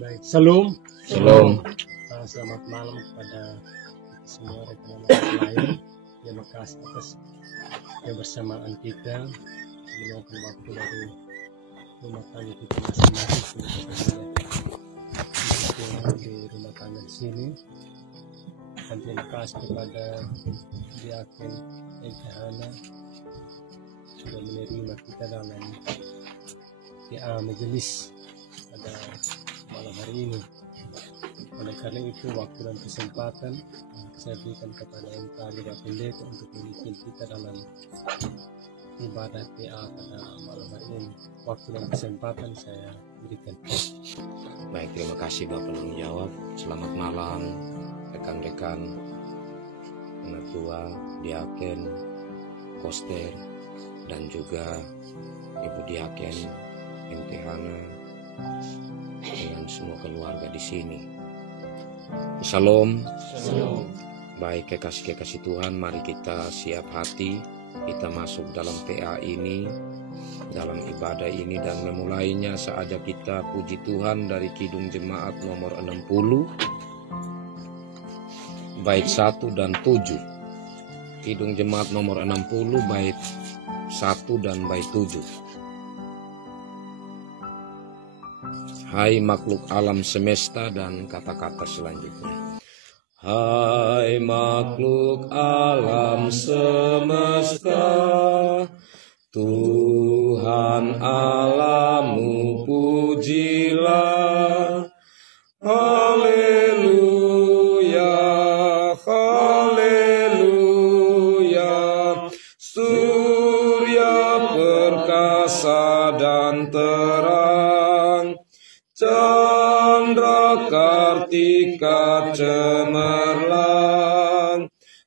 Baik, Salam. Shalom. Selamat malam kepada semua rekan-rekan lain. Terima kasih atas kebersamaan kita meluangkan waktu dari rumah tangga kita masing-masing di rumah tangga di sini. Dan terima kasih kepada Diaken Hana sudah menerima kita dalam majelis pada malam hari ini. Oleh karena itu waktu dan kesempatan saya berikan kepada MKD dan Pendeta untuk memimpin kita dalam ibadah PA pada malam hari ini. Waktu dan kesempatan saya berikan. Baik, terima kasih Bapak menjawab. Selamat malam rekan-rekan Penatua, Diaken, Koster, dan juga Ibu Diaken MT Hana dengan semua keluarga di sini. Shalom. Shalom. Baik, kekasih-kekasih Tuhan, mari kita siap hati, kita masuk dalam PA ini, dalam ibadah ini, dan memulainya saatnya kita puji Tuhan dari Kidung Jemaat nomor 60, bait 1 dan 7. Kidung Jemaat nomor 60, bait 1 dan bait 7. Hai makhluk alam semesta, dan kata-kata selanjutnya. Hai makhluk alam semesta, Tuhan Allahmu pujilah. Haleluya, haleluya. Surya perkasa dan terang, Chandra Kartika cemerlang,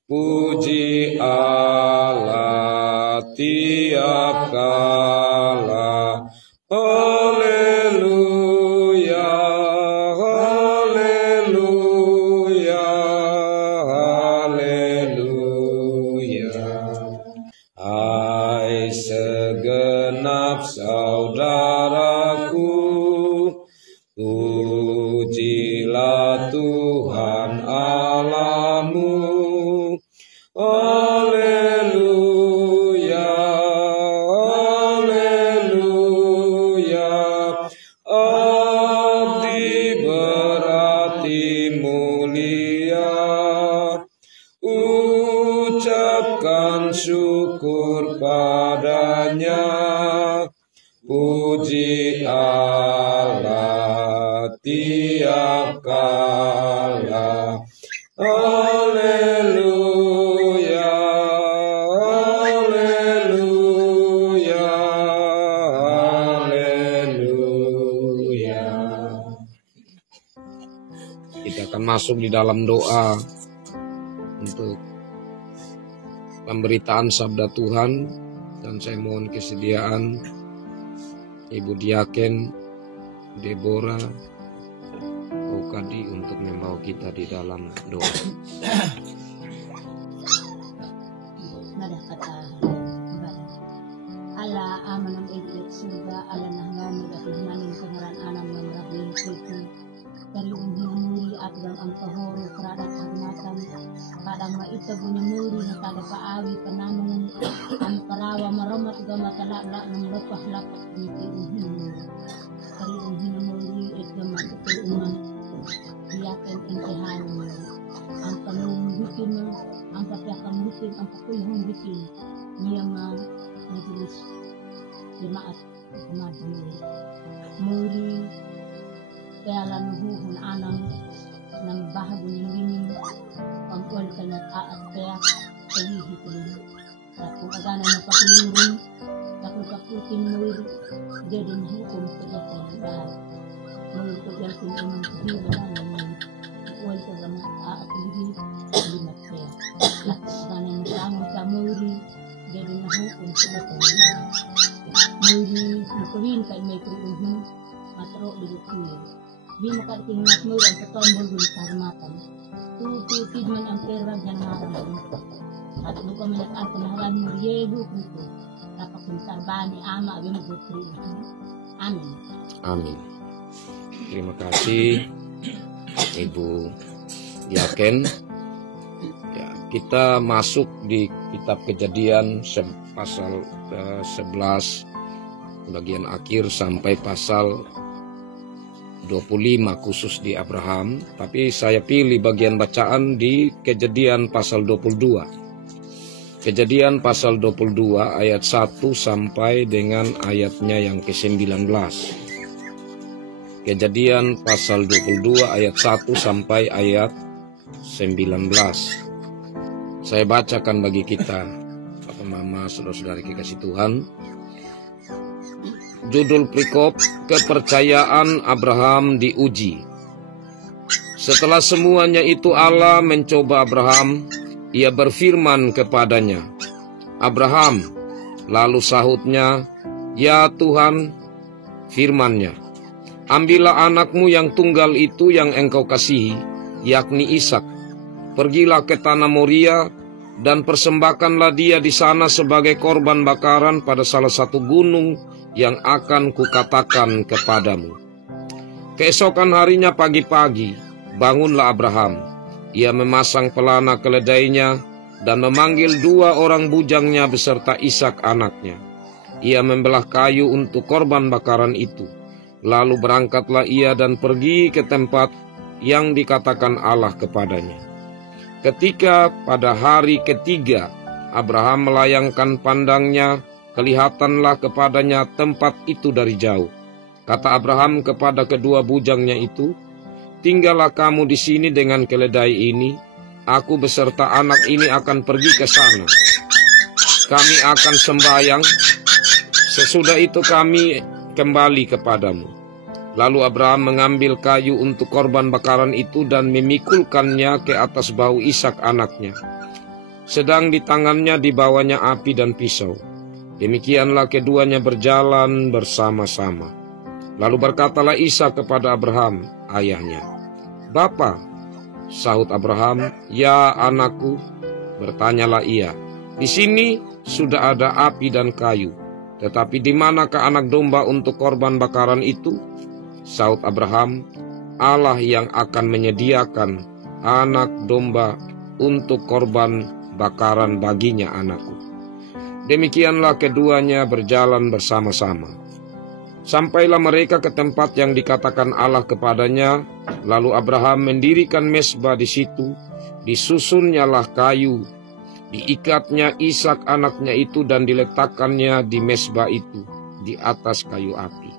puji Allah tiap kala. Haleluya, haleluya, haleluya. Hai segenap saudaraku, pujilah Tuhan Allahmu. Haleluya, haleluya. Abdi berarti mulia, ucapkan syukur padanya. Puji Allah tiap kala. Haleluya, haleluya, haleluya. Kita akan masuk di dalam doa untuk pemberitaan sabda Tuhan, dan saya mohon kesediaan Ibu Diaken Deborah Okadi untuk membawa kita di dalam doa. Nada kata Allah amanam ilit surga ala nahgani datuhmanin pengeran anam memerabi itu dari umhi at dalam ampahoro keradat hagmatan kadang maita punya muri nakada paawi penanung amparawa maromat gama talak-lak ng lepah lapak niti umhi dari umhi muri ikdama ketuluman Diaken intihan ang panung bikin ang papyakan bikin ang pakuyhong bikin niya majelis jemaat muri kaya nuhuhun anang ng bahago ng limin pangkual ka ng aat kaya kayihi ko rin at kung aganan ng pakinurun kaputin nur dedin hukum kaya kaya dahil nur kaya kung umang kahira na ng kual ka ng aat lihi limat kaya at aganan ng samang sa muri dedin na hukum kaya kaya muri nukuhin kay may kuruhin matro lilutuin. Di makarating matmur ang katombol ng karmatan. Tututid man ang perang ng maraming. At doon kami nag-alto ng maraming riyego kito. Napakuntar ba ni Ama abim butri. Amin. Amin. Terima kasih Ibu Yaken. Ya, kita masuk di kitab Kejadian pasal 11 bagian akhir sampai pasal 25 khusus di Abraham, tapi saya pilih bagian bacaan di Kejadian pasal 22. Kejadian pasal 22 ayat 1 sampai dengan ayatnya yang ke-19. Kejadian pasal 22 ayat 1 sampai ayat 19. Saya bacakan bagi kita, Bapak Mama, saudara-saudari kekasih Tuhan. Judul perikop, kepercayaan Abraham diuji. Setelah semuanya itu Allah mencoba Abraham, ia berfirman kepadanya, Abraham, lalu sahutnya, ya Tuhan, firman-Nya, ambillah anakmu yang tunggal itu yang engkau kasihi, yakni Ishak. Pergilah ke tanah Moria dan persembahkanlah dia di sana sebagai korban bakaran pada salah satu gunung yang akan kukatakan kepadamu. Keesokan harinya pagi-pagi, bangunlah Abraham. Ia memasang pelana keledainya dan memanggil 2 orang bujangnya beserta Ishak anaknya. Ia membelah kayu untuk korban bakaran itu. Lalu berangkatlah ia dan pergi ke tempat yang dikatakan Allah kepadanya. Ketika pada hari ketiga Abraham melayangkan pandangnya, kelihatanlah kepadanya tempat itu dari jauh. Kata Abraham kepada kedua bujangnya itu, tinggallah kamu di sini dengan keledai ini, aku beserta anak ini akan pergi ke sana. Kami akan sembahyang, sesudah itu kami kembali kepadamu. Lalu Abraham mengambil kayu untuk korban bakaran itu dan memikulkannya ke atas bahu Ishak anaknya. Sedang di tangannya dibawanya api dan pisau. Demikianlah keduanya berjalan bersama-sama. Lalu berkatalah Ishak kepada Abraham, ayahnya, Bapa, sahut Abraham, ya anakku, bertanyalah ia, di sini sudah ada api dan kayu, tetapi di manakah anak domba untuk korban bakaran itu? Sahut Abraham, Allah yang akan menyediakan anak domba untuk korban bakaran baginya anakku. Demikianlah keduanya berjalan bersama-sama. Sampailah mereka ke tempat yang dikatakan Allah kepadanya, lalu Abraham mendirikan mezbah di situ, disusunnyalah kayu, diikatnya Ishak anaknya itu dan diletakkannya di mezbah itu, di atas kayu api.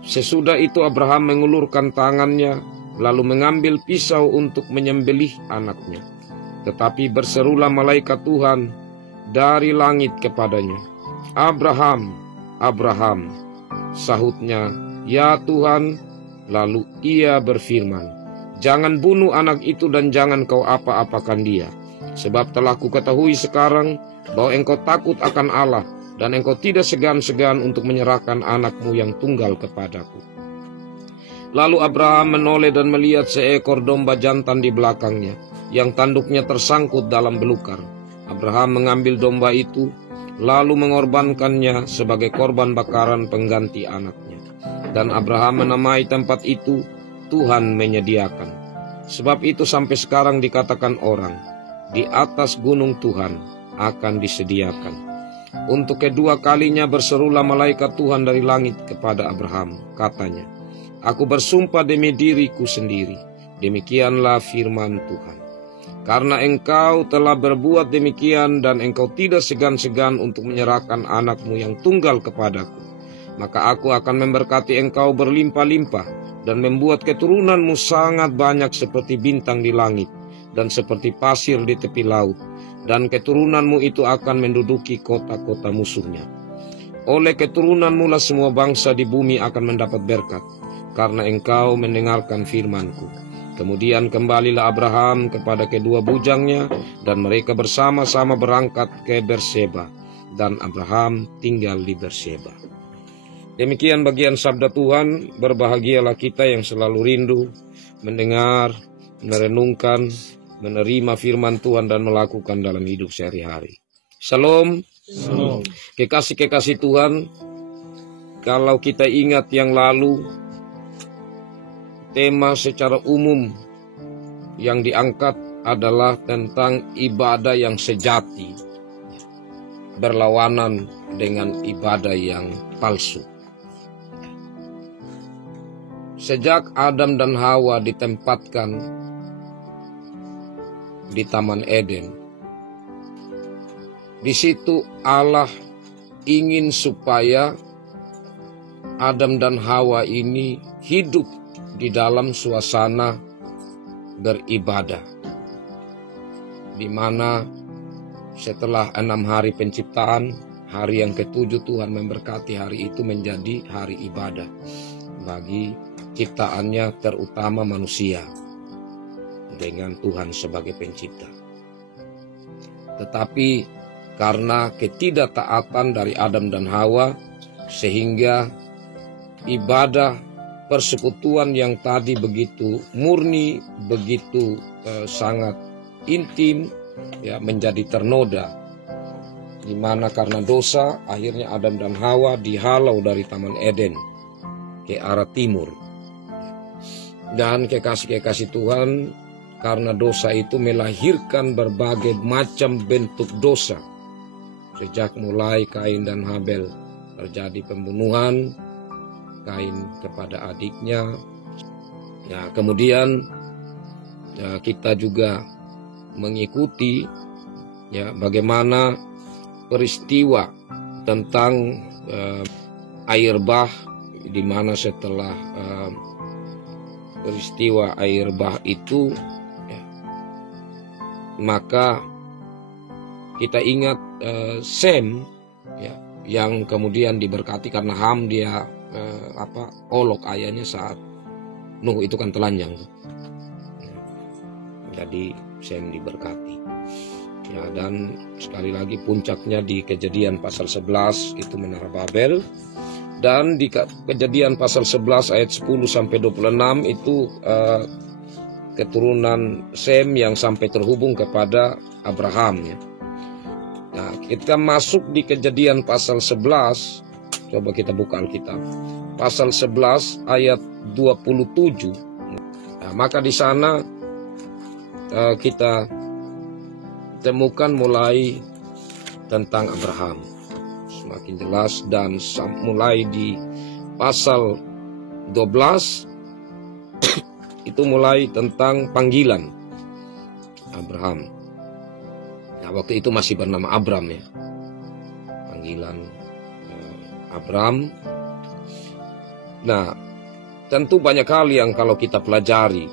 Sesudah itu Abraham mengulurkan tangannya, lalu mengambil pisau untuk menyembelih anaknya. Tetapi berserulah malaikat Tuhan dari langit kepadanya, Abraham, Abraham. Sahutnya, ya Tuhan. Lalu ia berfirman, jangan bunuh anak itu dan jangan kau apa-apakan dia. Sebab telah kuketahui sekarang bahwa engkau takut akan Allah, dan engkau tidak segan-segan untuk menyerahkan anakmu yang tunggal kepadaku. Lalu Abraham menoleh dan melihat seekor domba jantan di belakangnya, yang tanduknya tersangkut dalam belukar. Abraham mengambil domba itu, lalu mengorbankannya sebagai korban bakaran pengganti anaknya. Dan Abraham menamai tempat itu, Tuhan menyediakan. Sebab itu sampai sekarang dikatakan orang, di atas gunung Tuhan akan disediakan. Untuk kedua kalinya berserulah malaikat Tuhan dari langit kepada Abraham, katanya, aku bersumpah demi diriku sendiri, demikianlah firman Tuhan. Karena engkau telah berbuat demikian dan engkau tidak segan-segan untuk menyerahkan anakmu yang tunggal kepadaku, maka aku akan memberkati engkau berlimpah-limpah dan membuat keturunanmu sangat banyak seperti bintang di langit dan seperti pasir di tepi laut. Dan keturunanmu itu akan menduduki kota-kota musuhnya. Oleh keturunanmu lah semua bangsa di bumi akan mendapat berkat, karena engkau mendengarkan firmanku. Kemudian kembalilah Abraham kepada kedua bujangnya, dan mereka bersama-sama berangkat ke Berseba, dan Abraham tinggal di Berseba. Demikian bagian sabda Tuhan. Berbahagialah kita yang selalu rindu mendengar, merenungkan, menerima firman Tuhan dan melakukan dalam hidup sehari-hari. Shalom. Shalom. Kekasih-kekasih Tuhan, kalau kita ingat yang lalu, tema secara umum yang diangkat adalah tentang ibadah yang sejati, berlawanan dengan ibadah yang palsu. Sejak Adam dan Hawa ditempatkan di Taman Eden, di situ Allah ingin supaya Adam dan Hawa ini hidup di dalam suasana beribadah, di mana setelah 6 hari penciptaan, hari yang ke-7 Tuhan memberkati hari itu menjadi hari ibadah bagi ciptaannya, terutama manusia, dengan Tuhan sebagai pencipta. Tetapi karena ketidaktaatan dari Adam dan Hawa, sehingga ibadah persekutuan yang tadi begitu murni, begitu sangat intim, ya, menjadi ternoda. Di mana karena dosa, akhirnya Adam dan Hawa dihalau dari Taman Eden ke arah timur. Dan kekasih-kekasih Tuhan, karena dosa itu melahirkan berbagai macam bentuk dosa. Sejak mulai Kain dan Habel terjadi pembunuhan, Kain kepada adiknya. Ya, kemudian ya, kita juga mengikuti ya bagaimana peristiwa tentang air bah, di mana setelah peristiwa air bah itu, ya, maka kita ingat Sem, ya, yang kemudian diberkati karena Ham dia olok ayahnya saat Nuh itu kan telanjang. Jadi Sem diberkati. Ya, dan sekali lagi puncaknya di Kejadian pasal 11 itu Menara Babel. Dan di Kejadian pasal 11 ayat 10 sampai 26 itu keturunan Sem yang sampai terhubung kepada Abraham, ya. Nah, kita masuk di Kejadian pasal 11. Coba kita buka Alkitab. Pasal 11 ayat 27. Nah, maka di sana kita temukan mulai tentang Abraham. Semakin jelas, dan mulai di pasal 12 itu mulai tentang panggilan Abraham. Nah, waktu itu masih bernama Abram, ya. Panggilan Abram. Nah, tentu banyak hal yang kalau kita pelajari,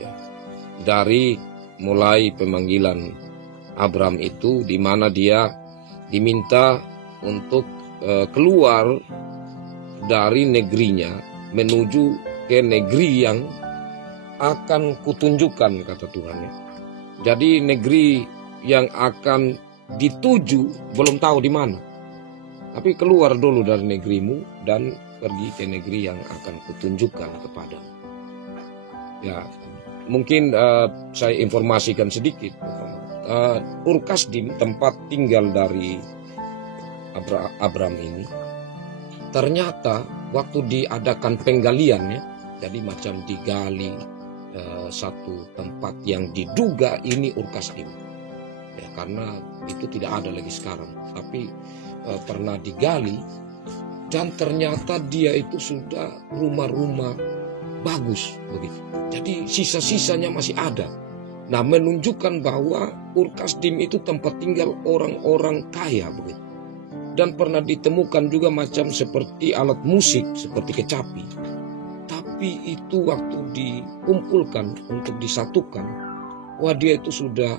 ya, dari mulai pemanggilan Abram itu, di mana dia diminta untuk keluar dari negerinya menuju ke negeri yang akan kutunjukkan, kata Tuhan, ya. Jadi negeri yang akan dituju belum tahu di mana, tapi keluar dulu dari negerimu dan pergi ke negeri yang akan kutunjukkan kepadamu. Ya, mungkin saya informasikan sedikit. Ur Kasdim, tempat tinggal dari Abram ini, ternyata waktu diadakan penggalian, ya, jadi macam digali satu tempat yang diduga ini Ur Kasdim, ya, karena itu tidak ada lagi sekarang, tapi pernah digali, dan ternyata dia itu sudah rumah-rumah bagus begitu. Jadi sisa-sisanya masih ada. Nah, menunjukkan bahwa Ur Kasdim itu tempat tinggal orang-orang kaya begitu. Dan pernah ditemukan juga macam seperti alat musik seperti kecapi. Tapi itu waktu dikumpulkan untuk disatukan, wah, dia itu sudah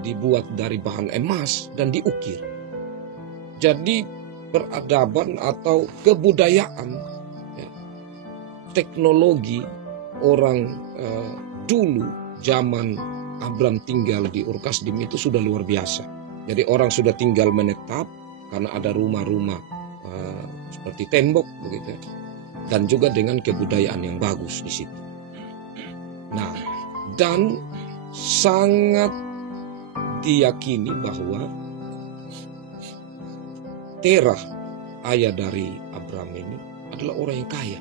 dibuat dari bahan emas dan diukir. Jadi peradaban atau kebudayaan, ya, teknologi orang dulu zaman Abram tinggal di Ur Kasdim itu sudah luar biasa. Jadi orang sudah tinggal menetap karena ada rumah-rumah seperti tembok begitu, ya, dan juga dengan kebudayaan yang bagus di situ. Nah, dan sangat diyakini bahwa Terah, ayah dari Abram ini, adalah orang yang kaya.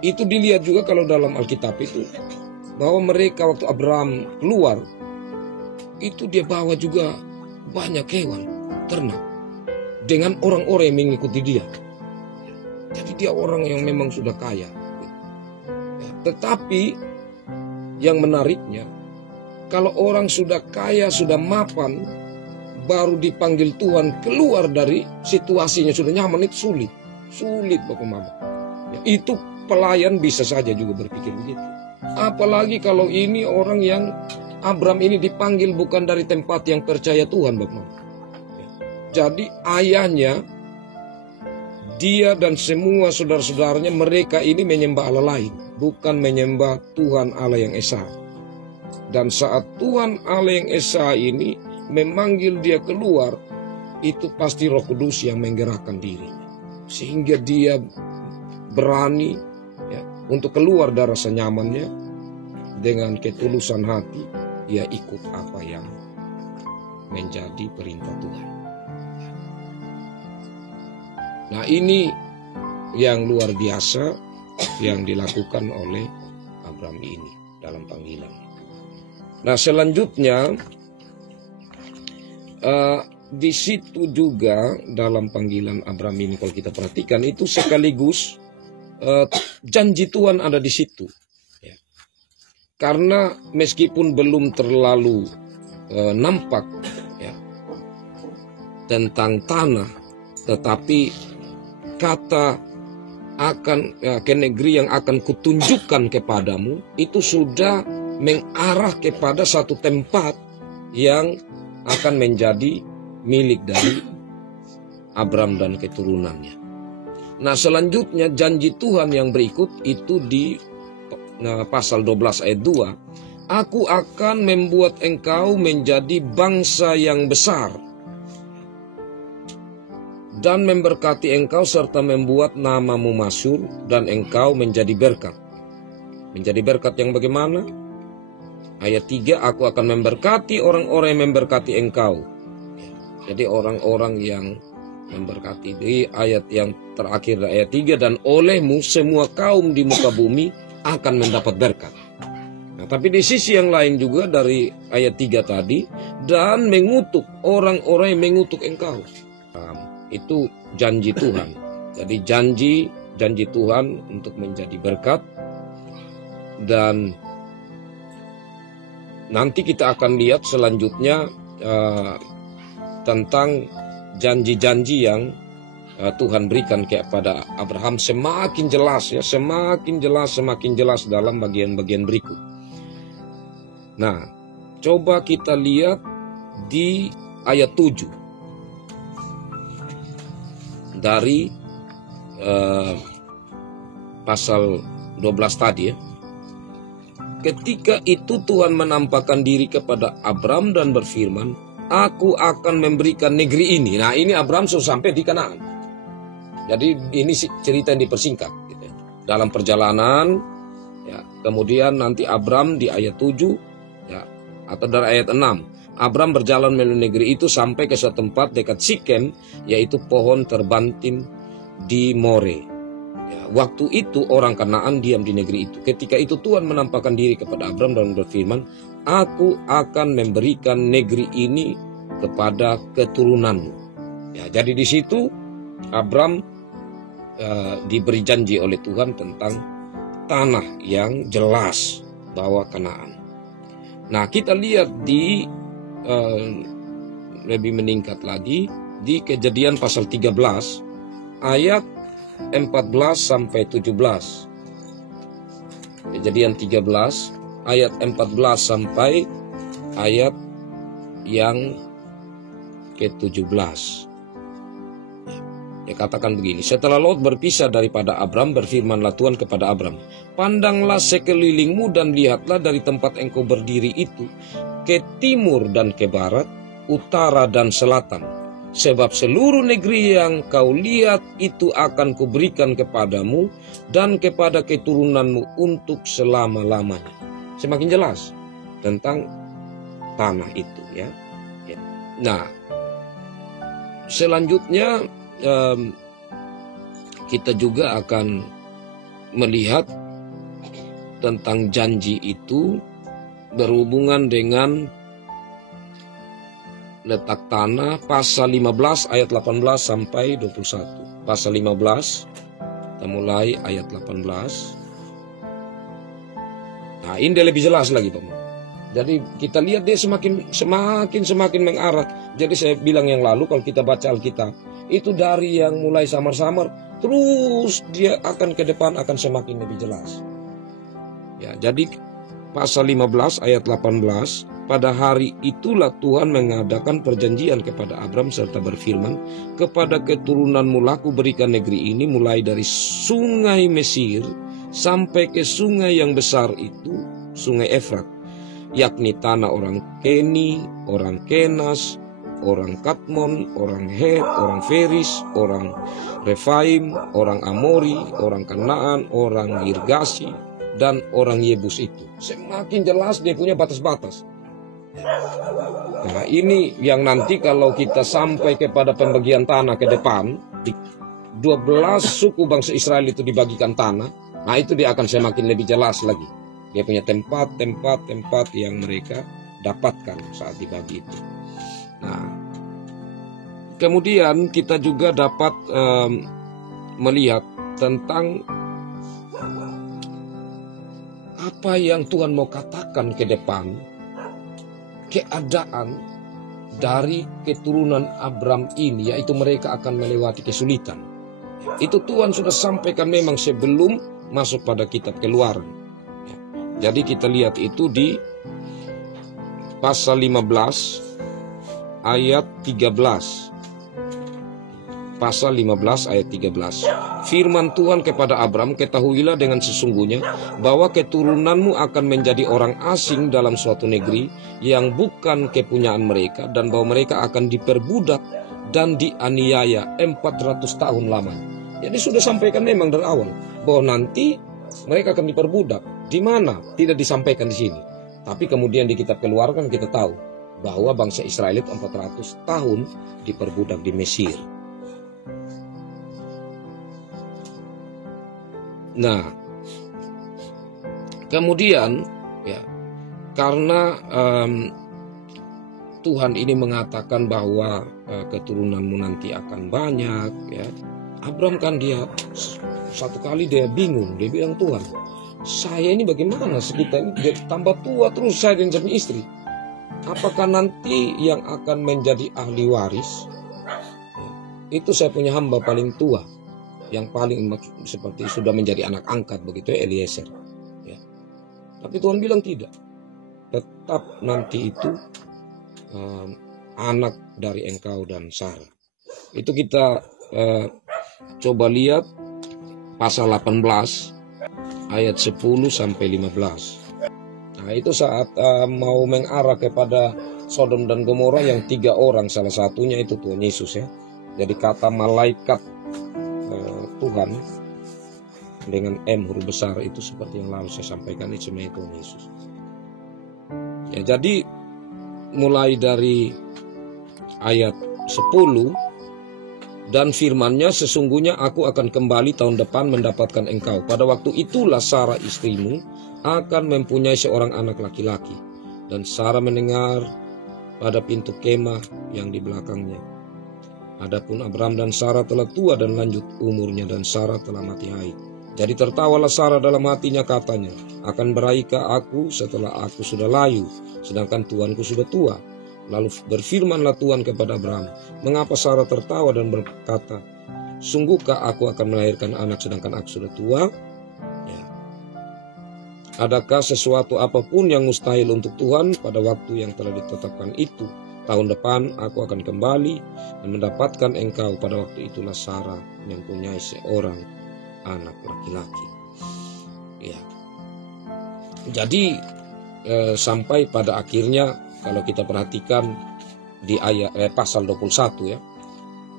itu dilihat juga kalau dalam Alkitab itu, bahwa mereka waktu Abraham keluar, itu dia bawa juga banyak hewan, ternak, dengan orang-orang yang mengikuti dia. Jadi dia orang yang memang sudah kaya. Tetapi yang menariknya, kalau orang sudah kaya, sudah mapan, baru dipanggil Tuhan keluar dari situasinya sudah nyaman, itu sulit Bapak Mama. Itu pelayan bisa saja juga berpikir begitu. Apalagi kalau ini orang yang Abraham ini dipanggil bukan dari tempat yang percaya Tuhan Bapak Mama. Jadi ayahnya, dia dan semua saudara-saudaranya, mereka ini menyembah Allah lain, bukan menyembah Tuhan Allah yang Esa. Dan saat Tuhan Allah yang Esa ini memanggil dia keluar, itu pasti Roh Kudus yang menggerakkan diri, sehingga dia berani untuk keluar dari rasa nyamannya, dengan ketulusan hati dia ikut apa yang menjadi perintah Tuhan. Nah, ini yang luar biasa yang dilakukan oleh Abraham ini dalam panggilan. Nah, selanjutnya di situ juga dalam panggilan Abraham ini, kalau kita perhatikan itu sekaligus janji Tuhan ada di situ. Ya. Karena meskipun belum terlalu nampak ya, tentang tanah, tetapi kata akan ke negeri yang akan kutunjukkan kepadamu itu sudah mengarah kepada satu tempat yang akan menjadi milik dari Abraham dan keturunannya. Nah, selanjutnya janji Tuhan yang berikut itu di pasal 12 ayat 2. Aku akan membuat engkau menjadi bangsa yang besar dan memberkati engkau serta membuat namamu masyhur dan engkau menjadi berkat. Menjadi berkat yang bagaimana? Ayat 3, aku akan memberkati orang-orang yang memberkati engkau. Jadi orang-orang yang memberkati. Di ayat yang terakhir ayat 3, dan olehmu semua kaum di muka bumi akan mendapat berkat. Nah, tapi di sisi yang lain juga dari ayat 3 tadi, dan mengutuk orang-orang yang mengutuk engkau. Itu janji Tuhan. Jadi janji Tuhan untuk menjadi berkat. Dan nanti kita akan lihat selanjutnya tentang janji-janji yang Tuhan berikan kepada Abraham semakin jelas ya, semakin jelas dalam bagian-bagian berikut. Nah, coba kita lihat di ayat 7 dari pasal 12 tadi ya. Ketika itu Tuhan menampakkan diri kepada Abraham dan berfirman, aku akan memberikan negeri ini. Nah, ini Abraham sudah sampai di Kanaan. Jadi ini cerita yang dipersingkat gitu ya. Dalam perjalanan ya, kemudian nanti Abraham di ayat 7 ya, atau dari ayat 6, Abraham berjalan melalui negeri itu sampai ke suatu tempat dekat Sikem, yaitu pohon terbantin di More. Ya, waktu itu orang Kanaan diam di negeri itu. Ketika itu Tuhan menampakkan diri kepada Abraham dan berfirman, aku akan memberikan negeri ini kepada keturunanmu. Ya, jadi di situ Abraham diberi janji oleh Tuhan tentang tanah yang jelas bahwa Kanaan. Nah, kita lihat di lebih meningkat lagi di Kejadian pasal 13 ayat 14 sampai 17. Kejadian 13 ayat 14 sampai ayat yang ke-17. Dia katakan begini, setelah Lot berpisah daripada Abram, berfirmanlah Tuhan kepada Abram, pandanglah sekelilingmu dan lihatlah dari tempat engkau berdiri itu, ke timur dan ke barat, utara dan selatan. Sebab seluruh negeri yang kau lihat itu akan kuberikan kepadamu dan kepada keturunanmu untuk selama-lamanya. Semakin jelas tentang tanah itu ya. Nah, selanjutnya kita juga akan melihat tentang janji itu berhubungan dengan letak tanah pasal 15 ayat 18 sampai 21. Pasal 15 kita mulai ayat 18. Nah, ini dia lebih jelas lagi, Pak. Jadi kita lihat dia semakin mengarah. Jadi saya bilang yang lalu kalau kita baca Alkitab itu dari yang mulai samar-samar terus dia akan ke depan akan semakin lebih jelas. Ya, jadi pasal 15 ayat 18, pada hari itulah Tuhan mengadakan perjanjian kepada Abram serta berfirman, kepada keturunanmu laku berikan negeri ini mulai dari sungai Mesir sampai ke sungai yang besar itu, sungai Efrat, yakni tanah orang Keni, orang Kenas, orang Kadmon, orang Het, orang Feris, orang Refaim, orang Amori, orang Kanaan, orang Girgasi, dan orang Yebus itu. Semakin jelas dia punya batas-batas. Nah, ini yang nanti kalau kita sampai kepada pembagian tanah ke depan, 12 suku bangsa Israel itu dibagikan tanah. Nah, itu dia akan semakin lebih jelas lagi. Dia punya tempat yang mereka dapatkan saat dibagi itu. Nah, kemudian kita juga dapat melihat tentang apa yang Tuhan mau katakan ke depan, keadaan dari keturunan Abram ini, yaitu mereka akan melewati kesulitan. Itu Tuhan sudah sampaikan memang sebelum masuk pada kitab Keluaran. Jadi kita lihat itu di pasal 15 ayat 13. Pasal 15 ayat 13. Firman Tuhan kepada Abram, ketahuilah dengan sesungguhnya bahwa keturunanmu akan menjadi orang asing dalam suatu negeri yang bukan kepunyaan mereka, dan bahwa mereka akan diperbudak dan dianiaya 400 tahun lamanya. Jadi sudah sampaikan memang dari awal bahwa nanti mereka akan diperbudak. Di mana? Tidak disampaikan di sini. Tapi kemudian di kitab Keluaran kita tahu bahwa bangsa Israel itu 400 tahun diperbudak di Mesir. Nah, kemudian ya, karena Tuhan ini mengatakan bahwa keturunanmu nanti akan banyak, ya, Abram kan dia satu kali dia bingung, dia bilang, Tuhan, saya ini bagaimana? Kita ini dia tambah tua terus, saya dan suami istri. Apakah nanti yang akan menjadi ahli waris itu saya punya hamba paling tua, yang paling seperti sudah menjadi anak angkat begitu, Eliezer. Ya. Tapi Tuhan bilang tidak, tetap nanti itu anak dari engkau dan Sarah. Itu kita coba lihat pasal 18 ayat 10 sampai 15. Nah, itu saat mau mengarah kepada Sodom dan Gomora yang 3 orang, salah satunya itu Tuhan Yesus, ya. Jadi kata malaikat Tuhan dengan M huruf besar itu seperti yang lalu saya sampaikan, itu sebenarnya Tuhan Yesus. Ya, jadi mulai dari ayat 10, dan firman-Nya, sesungguhnya aku akan kembali tahun depan mendapatkan engkau. Pada waktu itulah Sarah istrimu akan mempunyai seorang anak laki-laki. Dan Sarah mendengar pada pintu kemah yang di belakangnya. Adapun Abram dan Sarah telah tua dan lanjut umurnya, dan Sarah telah mati haid. Jadi tertawalah Sarah dalam hatinya, katanya, akan beraikah aku setelah aku sudah layu, sedangkan tuanku sudah tua? Lalu berfirmanlah Tuhan kepada Abram, mengapa Sarah tertawa dan berkata, sungguhkah aku akan melahirkan anak sedangkan aku sudah tua? Ya. Adakah sesuatu apapun yang mustahil untuk Tuhan? Pada waktu yang telah ditetapkan itu, tahun depan aku akan kembali dan mendapatkan engkau. Pada waktu itulah Sarah mempunyai seorang anak laki-laki. Ya. Jadi sampai pada akhirnya, kalau kita perhatikan di ayat pasal 21, ya.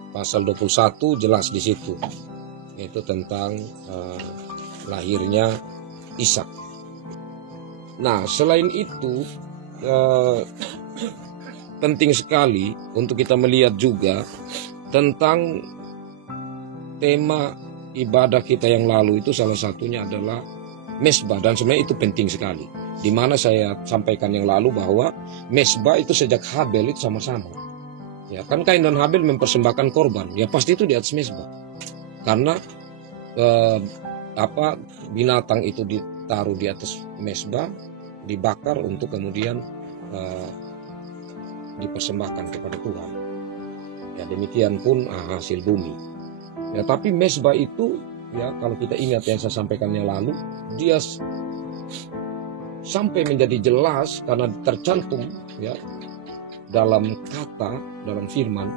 Pasal 21 jelas di situ. Yaitu tentang lahirnya Ishak. Nah, selain itu penting sekali untuk kita melihat juga tentang tema ibadah kita yang lalu, itu salah satunya adalah mesbah, dan sebenarnya itu penting sekali. Di mana saya sampaikan yang lalu bahwa mesbah itu sejak Habel itu sama-sama. Ya, kan Kain dan Habel mempersembahkan korban, ya pasti itu di atas mesbah. Karena binatang itu ditaruh di atas mesbah, dibakar untuk kemudian dipersembahkan kepada Tuhan. Ya, demikian pun hasil bumi. Ya, tapi mesbah itu, ya kalau kita ingat yang saya sampaikan yang lalu, dia sampai menjadi jelas karena tercantum ya dalam firman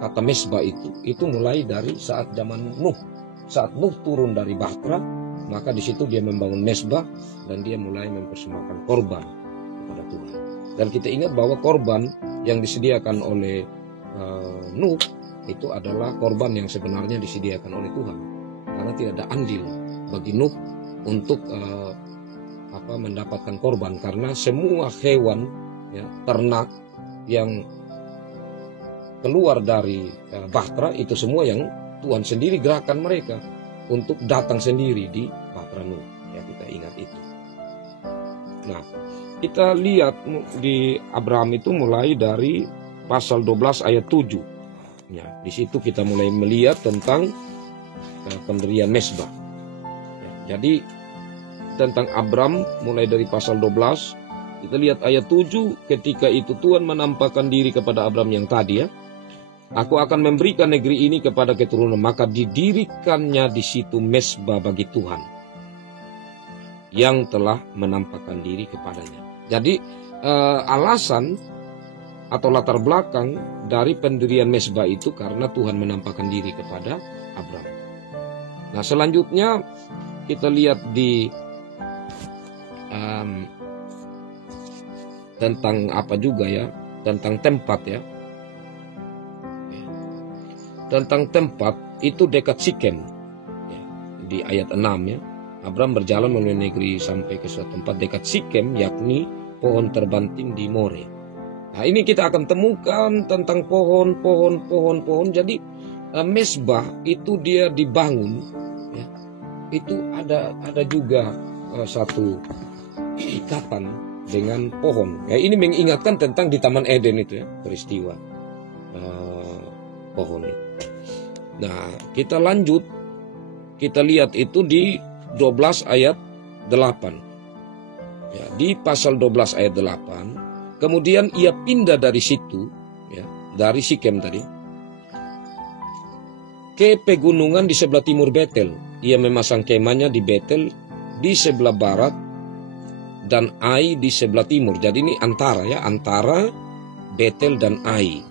kata mesbah itu mulai dari saat zaman Nuh. Saat Nuh turun dari Bahtera, maka di situ dia membangun mesbah dan dia mulai mempersembahkan korban kepada Tuhan. Dan kita ingat bahwa korban yang disediakan oleh Nuh itu adalah korban yang sebenarnya disediakan oleh Tuhan, karena tidak ada andil bagi Nuh untuk mendapatkan korban, karena semua hewan ya, ternak yang keluar dari Bahtera itu semua yang Tuhan sendiri gerakan mereka untuk datang sendiri di Bahtera Nuh. Ya, kita ingat itu. Nah, kita lihat di Abraham itu mulai dari pasal 12 ayat 7. Ya, di situ kita mulai melihat tentang pendirian mesbah. Ya, jadi tentang Abraham mulai dari pasal 12, kita lihat ayat 7, ketika itu Tuhan menampakkan diri kepada Abraham yang tadi ya. Aku akan memberikan negeri ini kepada keturunan, maka didirikannya di situ mesbah bagi Tuhan yang telah menampakkan diri kepadanya. Jadi alasan atau latar belakang dari pendirian mesbah itu karena Tuhan menampakkan diri kepada Abraham. Nah, selanjutnya kita lihat di tentang apa juga ya, tentang tempat ya. Tentang tempat itu dekat Sikem ya, di ayat 6 ya. Abraham berjalan melalui negeri sampai ke suatu tempat dekat Sikem, yakni pohon terbanting di More. Nah, ini kita akan temukan tentang pohon. Jadi mesbah itu dia dibangun ya, itu ada juga satu ikatan dengan pohon. Ya, ini mengingatkan tentang di Taman Eden itu ya, peristiwa pohon itu. Nah, kita lanjut, kita lihat itu di 12 ayat 8. Ya, di pasal 12 ayat 8, kemudian ia pindah dari situ, ya, dari Sikem tadi, ke pegunungan di sebelah timur Betel. Ia memasang kemahnya di Betel di sebelah barat dan Ai di sebelah timur. Jadi ini antara Betel dan Ai.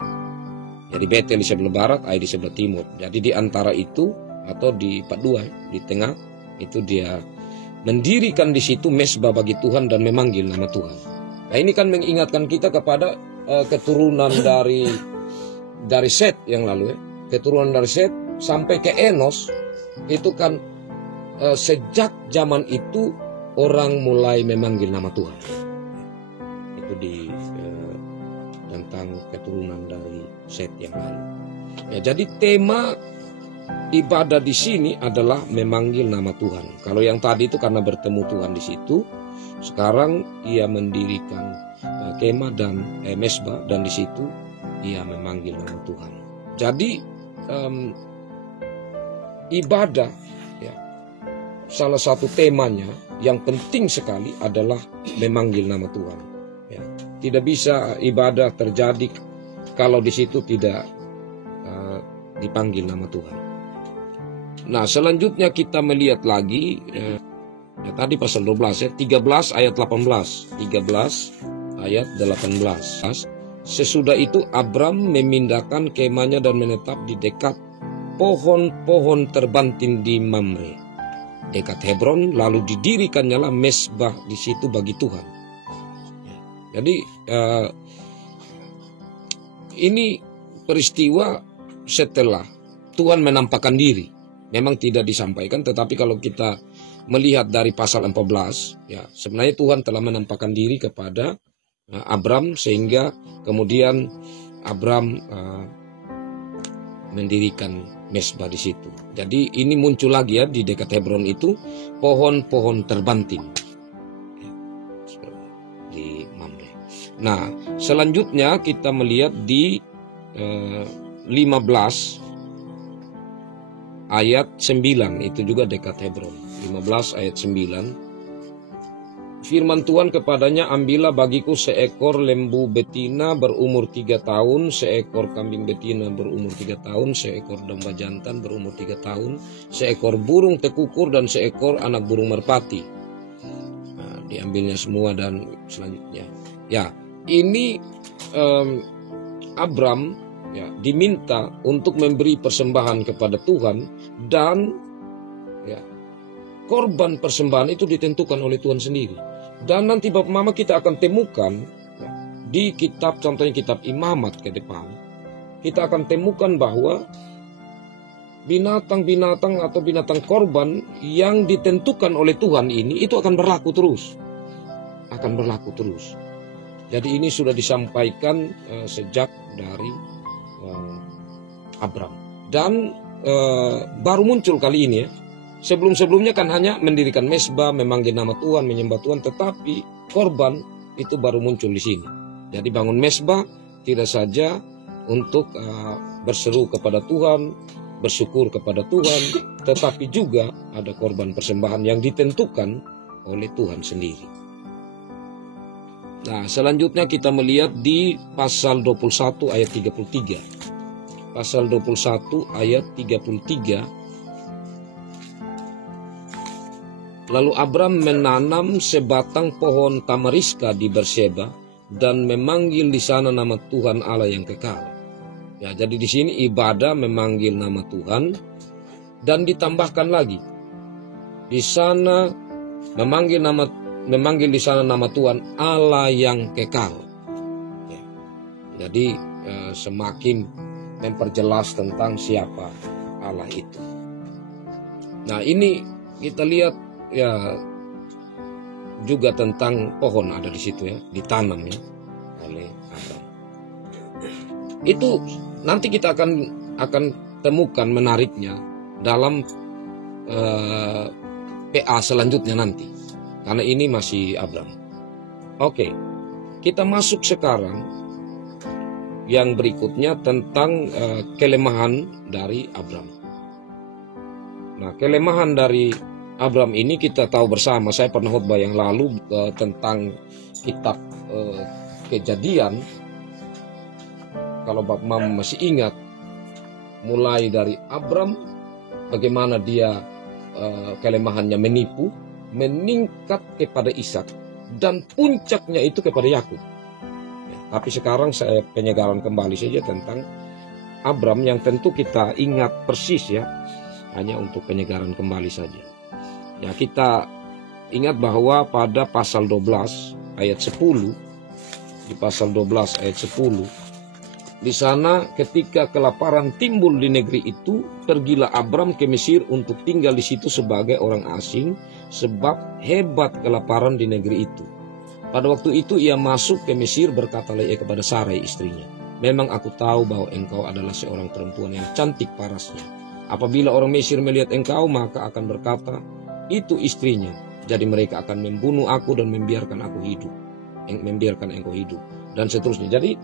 Jadi Betel di sebelah barat, Ai di sebelah timur. Jadi di antara itu atau di Padua di tengah itu dia mendirikan di situ mesbah bagi Tuhan dan memanggil nama Tuhan. Nah, ini kan mengingatkan kita kepada keturunan dari Set yang lalu ya. Keturunan dari Set sampai ke Enos itu kan sejak zaman itu orang mulai memanggil nama Tuhan. Itu di tentang keturunan dari Set yang lalu. Ya, jadi tema ibadah di sini adalah memanggil nama Tuhan. Kalau yang tadi itu karena bertemu Tuhan di situ, sekarang ia mendirikan kemah dan mesbah dan di situ ia memanggil nama Tuhan. Jadi ibadah ya, salah satu temanya yang penting sekali adalah memanggil nama Tuhan. Ya, tidak bisa ibadah terjadi kalau di situ tidak dipanggil nama Tuhan. Nah, selanjutnya kita melihat lagi ya, tadi pasal 12 ya, 13 ayat 18. 13 ayat 18. Sesudah itu Abram memindahkan kemahnya dan menetap di dekat pohon-pohon terbanting di Mamre, dekat Hebron, lalu didirikannya lah mesbah di situ bagi Tuhan. Jadi ini peristiwa setelah Tuhan menampakkan diri. Memang tidak disampaikan, tetapi kalau kita melihat dari pasal 14, ya sebenarnya Tuhan telah menampakkan diri kepada Abram sehingga kemudian Abram mendirikan mesbah di situ. Jadi ini muncul lagi ya di dekat Hebron itu pohon-pohon terbanting di Mamre. Nah, selanjutnya kita melihat di 15 ayat 9, itu juga dekat Hebron. 15 ayat 9. Firman Tuhan kepadanya, ambillah bagiku seekor lembu betina berumur 3 tahun, seekor kambing betina berumur 3 tahun, seekor domba jantan berumur 3 tahun, seekor burung tekukur dan seekor anak burung merpati. Nah, diambilnya semua dan selanjutnya. Ya, ini Abram ya diminta untuk memberi persembahan kepada Tuhan, dan ya korban persembahan itu ditentukan oleh Tuhan sendiri. Dan nanti Bapak Mama kita akan temukan ya, di kitab, contohnya kitab Imamat ke depan, kita akan temukan bahwa binatang-binatang atau binatang korban yang ditentukan oleh Tuhan ini itu akan berlaku terus. Akan berlaku terus. Jadi ini sudah disampaikan sejak dari Abram. Dan baru muncul kali ini ya. Sebelum-sebelumnya kan hanya mendirikan mesbah, memanggil nama Tuhan, menyembah Tuhan, tetapi korban itu baru muncul di sini. Jadi bangun mesbah tidak saja untuk berseru kepada Tuhan, bersyukur kepada Tuhan, tetapi juga ada korban persembahan yang ditentukan oleh Tuhan sendiri. Nah, selanjutnya kita melihat di pasal 21 ayat 33. Pasal 21 ayat 33. Lalu Abram menanam sebatang pohon tamariska di Berseba dan memanggil di sana nama Tuhan Allah yang kekal. Ya, jadi di sini ibadah memanggil nama Tuhan, dan ditambahkan lagi di sana memanggil di sana nama Tuhan Allah yang kekal. Ya, jadi semakin memperjelas tentang siapa Allah itu. Nah, ini kita lihat ya juga tentang pohon ada di situ ya, ditanam ya oleh Abram. Itu nanti kita akan temukan menariknya dalam PA selanjutnya nanti, karena ini masih Abram. Oke, kita masuk sekarang yang berikutnya tentang kelemahan dari Abram. Nah, kelemahan dari Abram ini kita tahu bersama, saya pernah khotbah yang lalu tentang kitab Kejadian. Kalau Bapak Mama masih ingat, mulai dari Abram, bagaimana dia kelemahannya menipu, meningkat kepada Ishak, dan puncaknya itu kepada Yakub. Ya, tapi sekarang saya penyegaran kembali saja tentang Abram yang tentu kita ingat persis ya, hanya untuk penyegaran kembali saja. Ya, kita ingat bahwa pada pasal 12 ayat 10, di pasal 12 ayat 10, di sana ketika kelaparan timbul di negeri itu, pergilah Abram ke Mesir untuk tinggal di situ sebagai orang asing, sebab hebat kelaparan di negeri itu. Pada waktu itu ia masuk ke Mesir, berkatalah ia kepada Sarai istrinya, memang aku tahu bahwa engkau adalah seorang perempuan yang cantik parasnya. Apabila orang Mesir melihat engkau, maka akan berkata, itu istrinya, jadi mereka akan membunuh aku dan membiarkan aku hidup, membiarkan engkau hidup, dan seterusnya. Jadi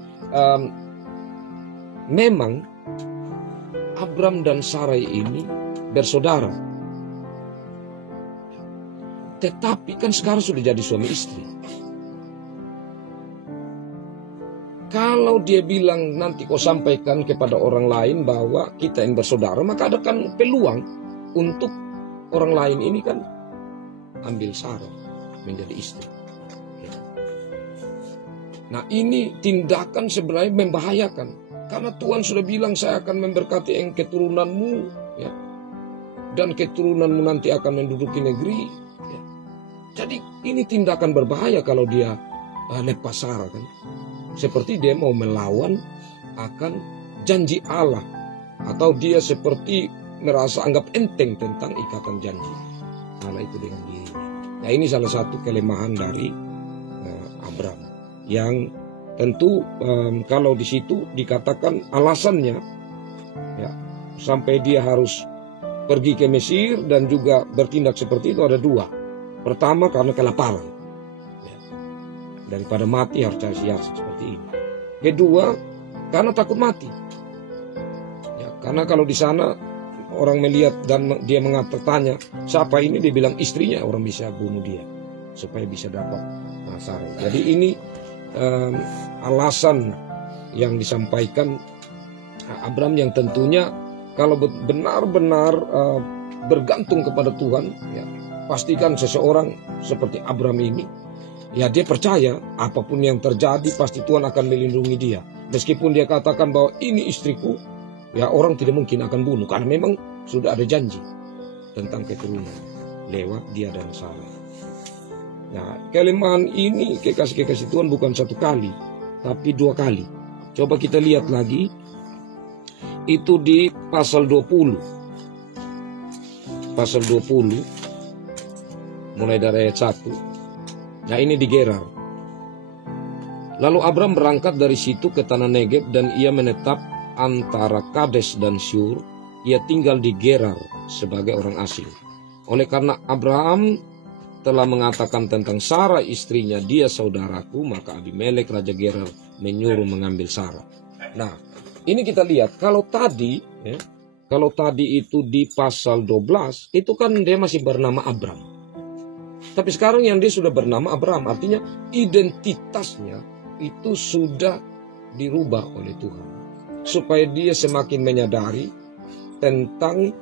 memang Abram dan Sarai ini bersaudara, tetapi kan sekarang sudah jadi suami istri. Kalau dia bilang nanti kau sampaikan kepada orang lain bahwa kita yang bersaudara, maka ada kan peluang untuk orang lain ini kan ambil Sarah menjadi istri. Nah, ini tindakan sebenarnya membahayakan, karena Tuhan sudah bilang saya akan memberkati keturunanmu ya, dan keturunanmu nanti akan menduduki negeri ya. Jadi ini tindakan berbahaya kalau dia lepas Sarah kan, seperti dia mau melawan akan janji Allah, atau dia seperti merasa anggap enteng tentang ikatan janji Allah itu dengan dirinya. Nah, ini salah satu kelemahan dari Abram, yang tentu kalau di situ dikatakan alasannya ya, sampai dia harus pergi ke Mesir dan juga bertindak seperti itu ada dua. Pertama karena kelaparan. Ya. Daripada mati harus cari siasat seperti ini. Kedua karena takut mati. Ya, karena kalau di sana orang melihat dan dia tanya siapa ini, dia bilang istrinya, orang bisa bunuh dia supaya bisa dapat Sarai. Jadi ini alasan yang disampaikan Abram yang tentunya kalau benar-benar bergantung kepada Tuhan, ya, pastikan seseorang seperti Abram ini, ya dia percaya apapun yang terjadi pasti Tuhan akan melindungi dia. Meskipun dia katakan bahwa ini istriku, ya orang tidak mungkin akan bunuh karena memang sudah ada janji tentang keturunan lewat dia dan Sarah. Nah, kelemahan ini kekasih-kekasih Tuhan bukan satu kali, tapi dua kali. Coba kita lihat lagi, itu di pasal 20. Pasal 20, mulai dari ayat 1. Nah, ini di Gerar. Lalu Abram berangkat dari situ ke tanah Negeb dan ia menetap antara Kades dan Syur. Ia tinggal di Gerar sebagai orang asing. Oleh karena Abraham telah mengatakan tentang Sarah istrinya, dia saudaraku, maka Abimelek raja Gerar menyuruh mengambil Sarah. Nah, ini kita lihat kalau tadi itu di pasal 12 itu kan dia masih bernama Abram. Tapi sekarang yang dia sudah bernama Abraham, artinya identitasnya itu sudah dirubah oleh Tuhan supaya dia semakin menyadari tentang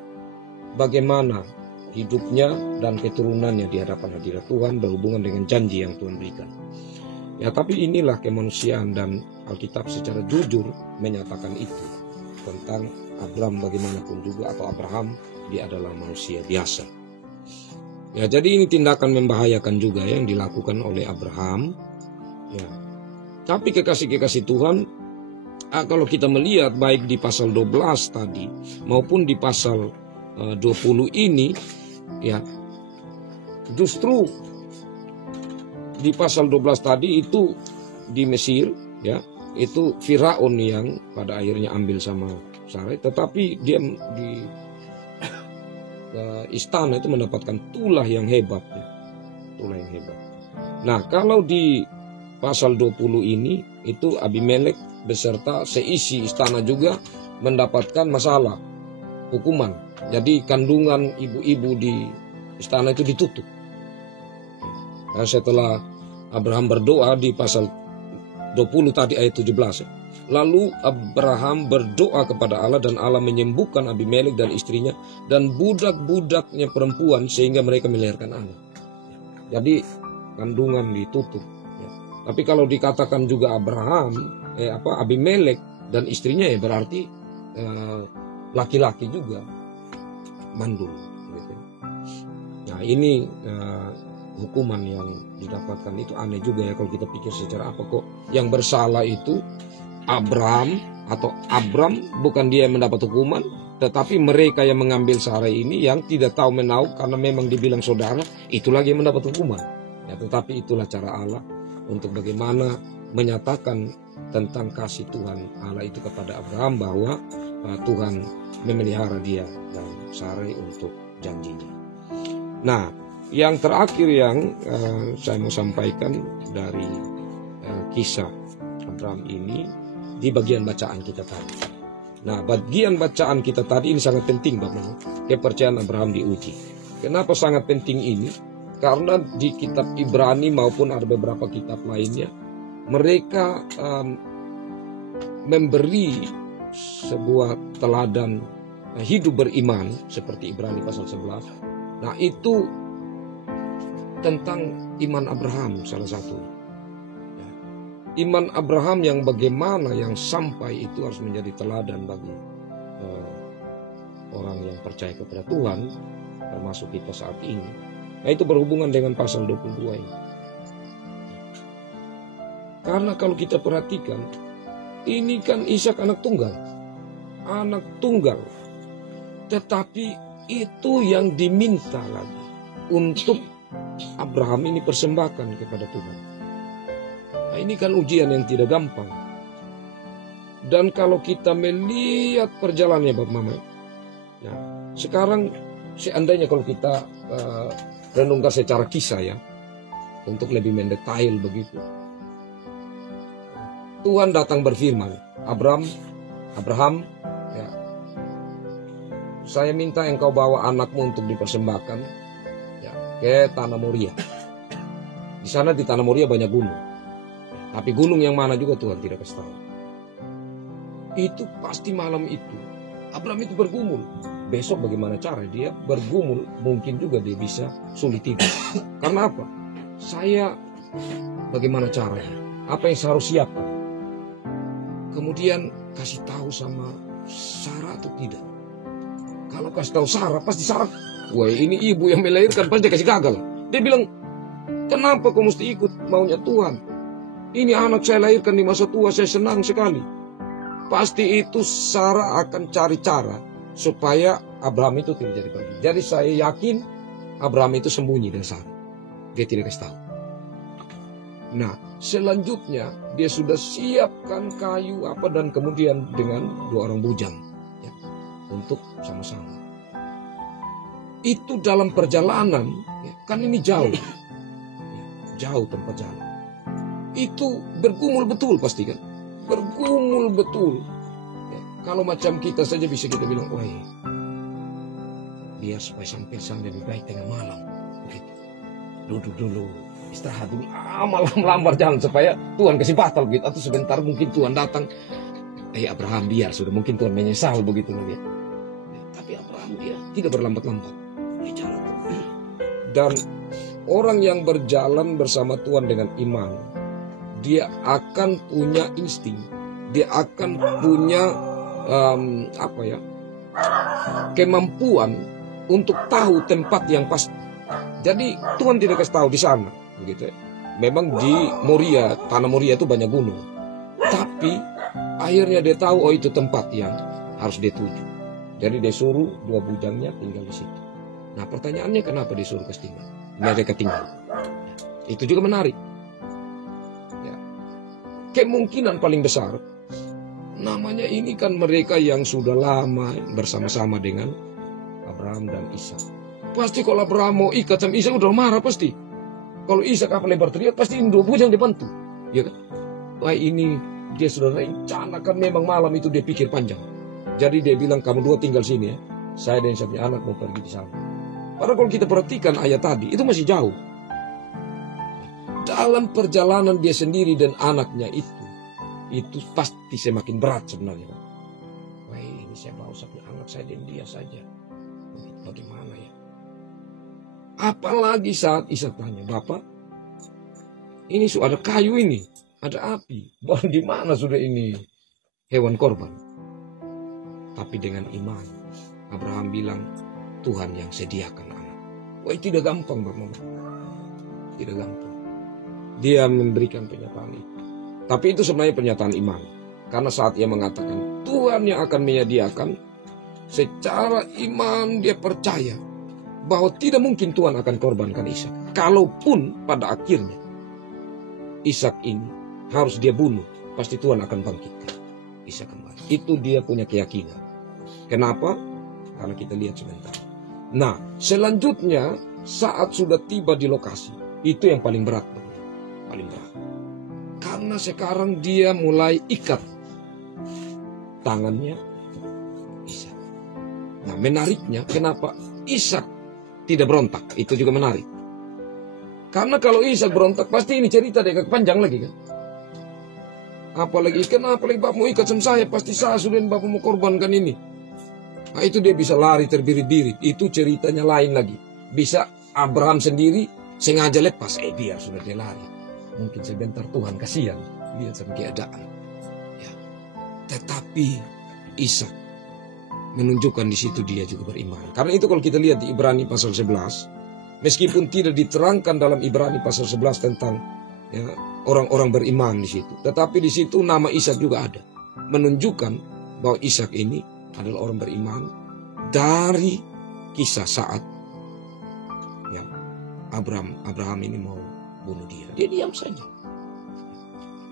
bagaimana hidupnya dan keturunannya di hadapan hadirat Tuhan berhubungan dengan janji yang Tuhan berikan. Ya, tapi inilah kemanusiaan dan Alkitab secara jujur menyatakan itu tentang Abram bagaimanapun juga, atau Abraham, dia adalah manusia biasa. Ya, jadi ini tindakan membahayakan juga yang dilakukan oleh Abraham. Ya, tapi kekasih-kekasih Tuhan, kalau kita melihat baik di pasal 12 tadi maupun di pasal 20 ini, ya, justru di pasal 12 tadi itu di Mesir, ya, itu Firaun yang pada akhirnya ambil sama Sarai, tetapi dia di istana itu mendapatkan tulah yang hebat, ya. Tulah yang hebat. Nah, kalau di pasal 20 ini itu Abimelek beserta seisi istana juga mendapatkan masalah, hukuman. Jadi kandungan ibu-ibu di istana itu ditutup. Nah, setelah Abraham berdoa di pasal 20 tadi ayat 17. Lalu Abraham berdoa kepada Allah dan Allah menyembuhkan Abimelek dan istrinya dan budak-budaknya perempuan sehingga mereka melahirkan anak. Jadi kandungan ditutup. Ya. Tapi kalau dikatakan juga Abimelek dan istrinya, ya berarti laki-laki juga mandul. Gitu. Nah, ini hukuman yang didapatkan itu aneh juga ya kalau kita pikir secara apa kok yang bersalah itu Abram atau Abram, bukan dia yang mendapat hukuman, tetapi mereka yang mengambil Sarai ini yang tidak tahu menahu karena memang dibilang saudara, itu lagi yang mendapat hukuman. Ya, tetapi itulah cara Allah untuk bagaimana menyatakan tentang kasih Tuhan Allah itu kepada Abraham bahwa Tuhan memelihara dia dan Sarai untuk janjinya. Nah, yang terakhir yang saya mau sampaikan dari kisah Abraham ini di bagian bacaan kita tadi. Nah, bagian bacaan kita tadi ini sangat penting, Bapak. Kepercayaan Abraham diuji. Kenapa sangat penting ini? Karena di kitab Ibrani maupun ada beberapa kitab lainnya, mereka memberi sebuah teladan hidup beriman seperti Ibrani pasal 11. Nah, itu tentang iman Abraham salah satu. Iman Abraham yang bagaimana yang sampai itu harus menjadi teladan bagi orang yang percaya kepada Tuhan, termasuk kita saat ini. Nah, itu berhubungan dengan pasal 22 ini. Karena kalau kita perhatikan, ini kan Ishak anak tunggal. Anak tunggal. Tetapi itu yang diminta lagi untuk Abraham ini persembahkan kepada Tuhan. Nah, ini kan ujian yang tidak gampang. Dan kalau kita melihat perjalanannya Bapak Mama, Nah, sekarang seandainya kalau kita renungkan secara kisah ya, untuk lebih mendetail begitu. Tuhan datang berfirman, Abraham, ya, saya minta engkau bawa anakmu untuk dipersembahkan ya, ke tanah Moria. Di sana di tanah Moria banyak gunung, tapi gunung yang mana juga Tuhan tidak kasih tahu. Itu pasti malam itu Abraham itu bergumul. Besok bagaimana cara dia bergumul? Mungkin juga dia bisa sulit tidur. Karena apa? Saya bagaimana caranya? Apa yang saya harus siapkan? Kemudian kasih tahu sama Sarah atau tidak? Kalau kasih tahu Sarah, pasti Sarah, wah ini ibu yang melahirkan, pasti dia kasih gagal. Dia bilang, kenapa kau mesti ikut maunya Tuhan? Ini anak saya lahirkan di masa tua, saya senang sekali. Pasti itu Sarah akan cari cara supaya Abraham itu tidak jadi pergi. Jadi saya yakin Abraham itu sembunyi dari Sarah. Dia tidak kasih tahu. Nah, selanjutnya dia sudah siapkan kayu apa dan kemudian dengan 2 orang bujang ya, untuk sama-sama. Itu dalam perjalanan, ya, kan ini jauh, ya, jauh tempat jalan. Itu bergumul betul pasti kan, bergumul betul. Ya, kalau macam kita saja bisa kita bilang, wah, biar supaya sampai lebih baik tengah malam, begitu. Duduk dulu. Istirahat dulu, lambar jalan supaya Tuhan kasih batal begitu. Atau sebentar mungkin Tuhan datang, Abraham biar sudah mungkin Tuhan menyesal begitu ya. Tapi Abraham dia tidak berlambat-lambat, dia jalan. Dan orang yang berjalan bersama Tuhan dengan iman, dia akan punya insting, dia akan punya kemampuan untuk tahu tempat yang pasti. Jadi Tuhan tidak kasih tahu di sana. Begitu ya. Memang di Moria, tanah Moria itu banyak gunung. Tapi akhirnya dia tahu, oh itu tempat yang harus dia tuju. Jadi dia suruh 2 bujangnya tinggal di situ. Nah pertanyaannya kenapa dia suruh tinggal? Mereka tinggal. Itu juga menarik. Ya. Kemungkinan paling besar, namanya ini kan mereka yang sudah lama bersama-sama dengan Abraham dan Ishak. Pasti kalau Abraham mau ikat sama Ishak udah marah pasti. Kalau Ishak apa lebar teriak, pasti 2 bujang dibantu. Ya kan? Wah ini dia sudah rencanakan, memang malam itu dia pikir panjang. Jadi dia bilang, kamu 2 tinggal sini ya. Saya dan saya punya anak mau pergi di sana. Padahal kalau kita perhatikan ayat tadi, itu masih jauh. Dalam perjalanan dia sendiri dan anaknya itu pasti semakin berat sebenarnya. Wah ini saya bawa satu anak saya dan dia saja. Bagaimana ya? Apalagi saat Ishak tanya, Bapak, ini sudah ada kayu ini, ada api. Bahwa di mana sudah ini hewan korban? Tapi dengan iman, Abraham bilang, Tuhan yang sediakan anak. Wah, tidak gampang, Bapak. Tidak gampang. Dia memberikan pernyataan itu. Tapi itu sebenarnya pernyataan iman. Karena saat ia mengatakan, Tuhan yang akan menyediakan, secara iman dia percaya bahwa tidak mungkin Tuhan akan korbankan Ishak. Kalaupun pada akhirnya Ishak ini harus dia bunuh, pasti Tuhan akan bangkitkan Ishak kembali. Itu dia punya keyakinan. Kenapa? Karena kita lihat sebentar. Nah, selanjutnya saat sudah tiba di lokasi, itu yang paling berat. Paling berat. Karena sekarang dia mulai ikat tangannya Ishak. Nah, menariknya kenapa Ishak tidak berontak, itu juga menarik. Karena kalau Ishak berontak, pasti ini cerita dia panjang lagi kan. Apalagi, kenapa lagi Bapak mau ikat sama saya? Pasti saya sudah Bapak mau korbankan ini. Nah itu dia bisa lari terbirit-birit. Itu ceritanya lain lagi. Bisa Abraham sendiri sengaja lepas. Biar sudah dia lari. Mungkin sebentar Tuhan kasihan. Lihat sama keadaan. Ya. Tetapi Ishak menunjukkan di situ dia juga beriman. Karena itu kalau kita lihat di Ibrani pasal 11, meskipun tidak diterangkan dalam Ibrani pasal 11 tentang ya, orang-orang beriman di situ, tetapi di situ nama Ishak juga ada, menunjukkan bahwa Ishak ini adalah orang beriman dari kisah saat ya, Abraham ini mau bunuh dia. Dia diam saja.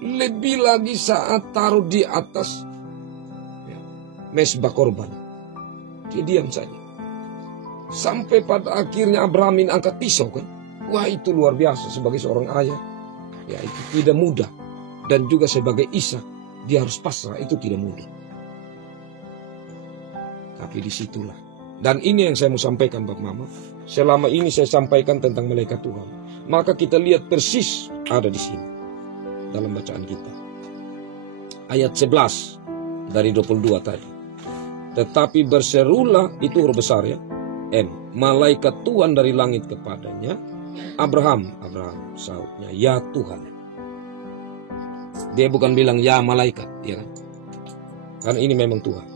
Lebih lagi saat taruh di atas ya, mezbah korban. Dia diam saja. Sampai pada akhirnya Abraham ini angkat pisau kan. Wah, itu luar biasa sebagai seorang ayah. Ya, itu tidak mudah. Dan juga sebagai Ishak, dia harus pasrah, itu tidak mudah. Tapi disitulah. Dan ini yang saya mau sampaikan Bapak Mama. Selama ini saya sampaikan tentang malaikat Tuhan. Maka kita lihat persis ada di sini. Dalam bacaan kita. Ayat 11 dari 22 tadi. Tetapi berserulah, itu huruf besar ya. Malaikat Tuhan dari langit kepadanya. Abraham, sautnya, ya Tuhan. Dia bukan bilang ya malaikat, ya kan? Karena ini memang Tuhan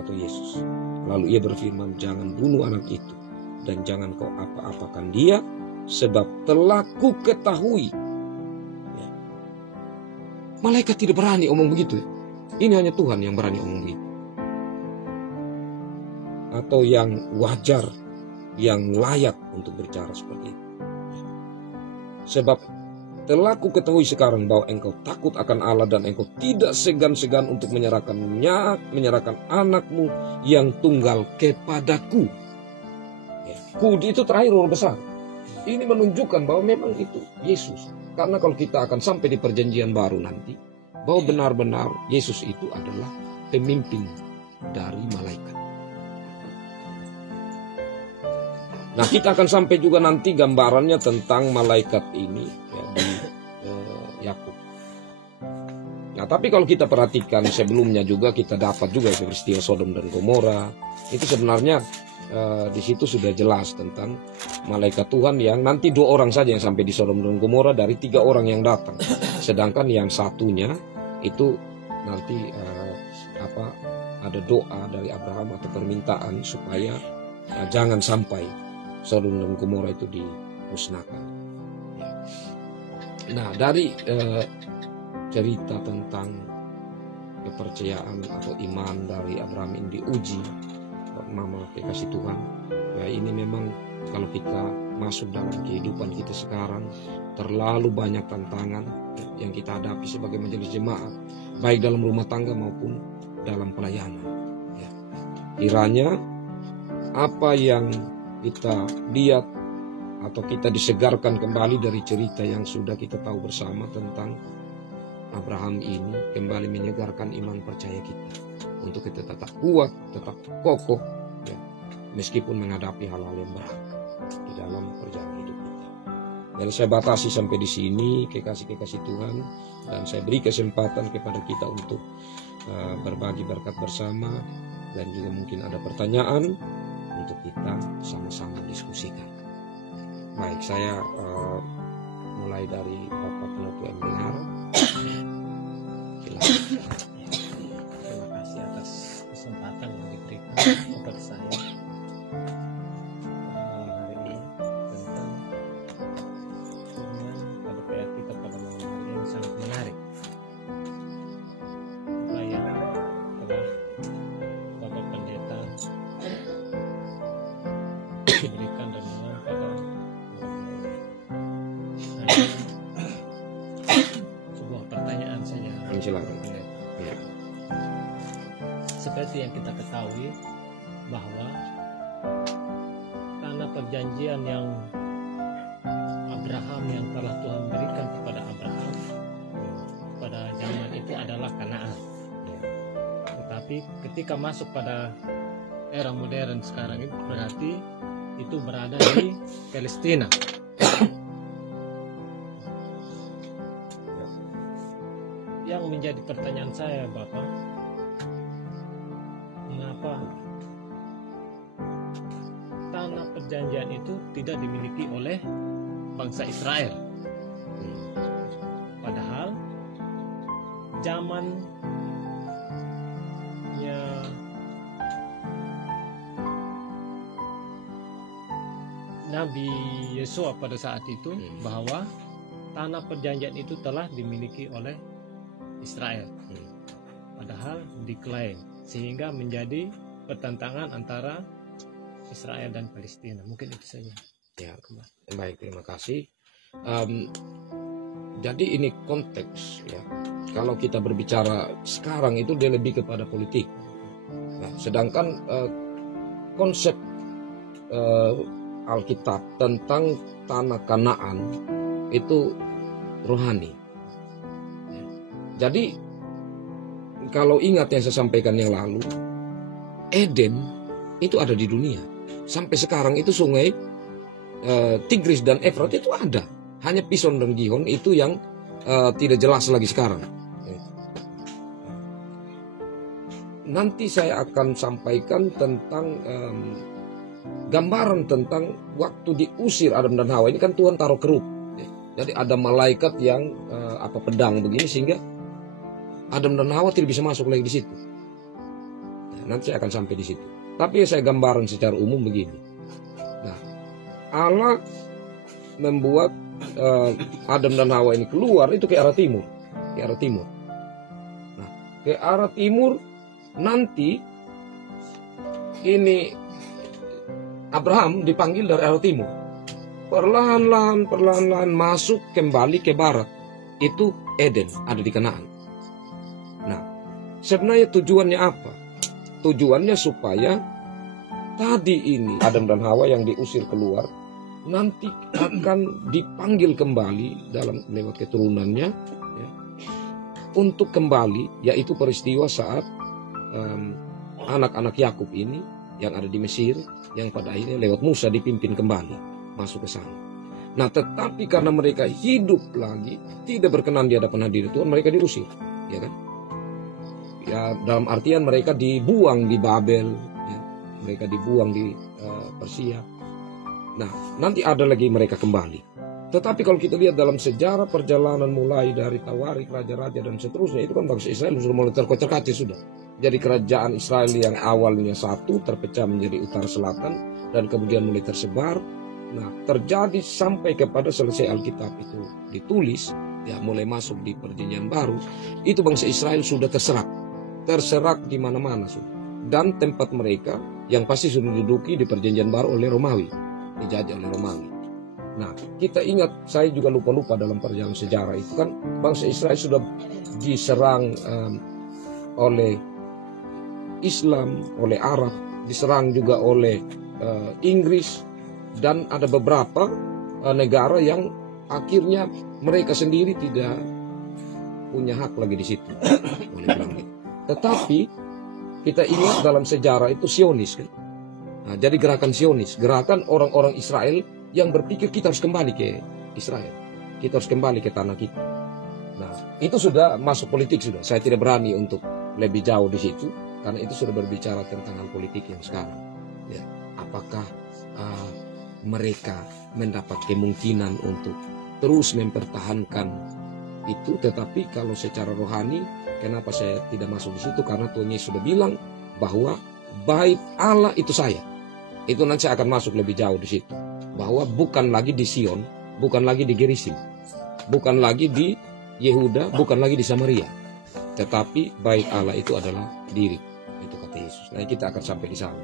atau Yesus. Lalu ia berfirman, jangan bunuh anak itu dan jangan kau apa-apakan dia, sebab telah ku ketahui. Ya. Malaikat tidak berani omong begitu. Ini hanya Tuhan yang berani omong begitu. Atau yang wajar, yang layak untuk bicara seperti itu. Sebab telah ku ketahui sekarang bahwa engkau takut akan Allah dan engkau tidak segan-segan untuk menyerahkan anakmu yang tunggal kepadaku. Ya. Ku itu terakhir huruf besar. Ini menunjukkan bahwa memang itu Yesus. Karena kalau kita akan sampai di perjanjian baru nanti, bahwa benar-benar Yesus itu adalah pemimpin dari malaikat. Nah, kita akan sampai juga nanti gambarannya tentang malaikat ini ya, di Yakub. Nah, tapi kalau kita perhatikan sebelumnya juga kita dapat juga peristiwa Sodom dan Gomora. Itu sebenarnya di situ sudah jelas tentang malaikat Tuhan yang nanti 2 orang saja yang sampai di Sodom dan Gomora dari 3 orang yang datang. Sedangkan yang satunya itu nanti ada doa dari Abraham atau permintaan supaya jangan sampai Sodom dan Gomora itu dimusnahkan. Nah, dari cerita tentang kepercayaan atau iman dari Abraham ini diuji, Mama kasih Tuhan. Ya, ini memang kalau kita masuk dalam kehidupan kita sekarang, terlalu banyak tantangan yang kita hadapi sebagai majelis jemaat, baik dalam rumah tangga maupun dalam pelayanan. Ya. Kiranya apa yang kita lihat atau kita disegarkan kembali dari cerita yang sudah kita tahu bersama tentang Abraham ini, kembali menyegarkan iman percaya kita untuk kita tetap kuat, tetap kokoh ya, meskipun menghadapi hal-hal yang berat di dalam perjalanan hidup kita. Dan saya batasi sampai di sini kekasih-kekasih Tuhan, dan saya beri kesempatan kepada kita untuk berbagi berkat bersama, dan juga mungkin ada pertanyaan untuk kita sama-sama diskusikan. Baik, saya mulai dari Bapak Penutu MDR. Terima kasih atas kesempatan yang diberikan kepada saya hari ini tentang firman pada PA kita pada malam hari yang sangat menarik. Apa yang telah Bapak Pendeta diberikan dan pada sebuah pertanyaan saja. Silakan. Ya. Seperti yang kita ketahui bahwa tanah perjanjian yang Abraham yang telah Tuhan berikan kepada Abraham pada zaman itu adalah Kanaan. Tetapi ketika masuk pada era modern sekarang itu berarti itu berada di Palestina. Yang menjadi pertanyaan saya, Bapak, mengapa tanah perjanjian itu tidak dimiliki oleh bangsa Israel? Padahal zamannya Nabi Yesua pada saat itu bahwa tanah perjanjian itu telah dimiliki oleh Israel, padahal diklaim, sehingga menjadi pertentangan antara Israel dan Palestina. Mungkin itu saja. Ya, baik, terima kasih. Jadi ini konteks ya. Kalau kita berbicara sekarang itu dia lebih kepada politik. Nah, sedangkan konsep Alkitab tentang tanah Kanaan itu rohani. Jadi kalau ingat yang saya sampaikan yang lalu, Eden itu ada di dunia. Sampai sekarang itu sungai Tigris dan Efrat itu ada. Hanya Pison dan Gihon itu yang tidak jelas lagi sekarang. Nanti saya akan sampaikan tentang gambaran tentang waktu diusir Adam dan Hawa. Ini kan Tuhan taruh keruk. Jadi ada malaikat yang pedang begini sehingga Adam dan Hawa tidak bisa masuk lagi di situ. Nanti saya akan sampai di situ. Tapi saya gambaran secara umum begini. Nah, Allah membuat Adam dan Hawa ini keluar itu ke arah timur, ke arah timur. Nah, ke arah timur nanti ini Abraham dipanggil dari arah timur. Perlahan-lahan masuk kembali ke barat. Itu Eden, ada di Kanaan. Nah, sebenarnya tujuannya apa? Tujuannya supaya tadi ini Adam dan Hawa yang diusir keluar nanti akan dipanggil kembali dalam lewat keturunannya ya, untuk kembali, yaitu peristiwa saat anak-anak Yakub ini yang ada di Mesir yang pada akhirnya lewat Musa dipimpin kembali masuk ke sana. Nah, tetapi karena mereka hidup lagi tidak berkenan di hadapan hadirat Tuhan, mereka diusir, ya kan? Ya, dalam artian mereka dibuang di Babel, ya. Mereka dibuang di Persia. Nah, nanti ada lagi mereka kembali. Tetapi kalau kita lihat dalam sejarah perjalanan mulai dari Tawarik, raja-raja dan seterusnya, itu kan bangsa Israel sudah mulai terkocar-kacir sudah. Jadi kerajaan Israel yang awalnya satu terpecah menjadi utara selatan dan kemudian mulai tersebar. Nah, terjadi sampai kepada selesai Alkitab itu ditulis, ya mulai masuk di Perjanjian Baru, itu bangsa Israel sudah terserak di mana-mana sudah. Dan tempat mereka yang pasti sudah diduduki di Perjanjian Baru oleh Romawi, dijajah oleh Romawi. Nah, kita ingat, saya juga lupa-lupa dalam perjalanan sejarah itu kan bangsa Israel sudah diserang oleh Islam, oleh Arab, diserang juga oleh Inggris, dan ada beberapa negara yang akhirnya mereka sendiri tidak punya hak lagi di situ. Boleh bilang gitu. Tetapi kita ingat dalam sejarah itu Zionis kan. Nah, jadi gerakan Zionis, gerakan orang-orang Israel yang berpikir kita harus kembali ke Israel, kita harus kembali ke tanah kita. Nah, itu sudah masuk politik sudah. Saya tidak berani untuk lebih jauh di situ karena itu sudah berbicara tentang hal politik yang sekarang. Ya, apakah mereka mendapat kemungkinan untuk terus mempertahankan itu? Tetapi kalau secara rohani, kenapa saya tidak masuk di situ? Karena Tuhan Yesus sudah bilang bahwa bait Allah itu saya. Itu nanti saya akan masuk lebih jauh di situ. Bahwa bukan lagi di Sion, bukan lagi di Gerizim, bukan lagi di Yehuda, bukan lagi di Samaria. Tetapi bait Allah itu adalah diri. Itu kata Yesus. Nah, kita akan sampai di sana.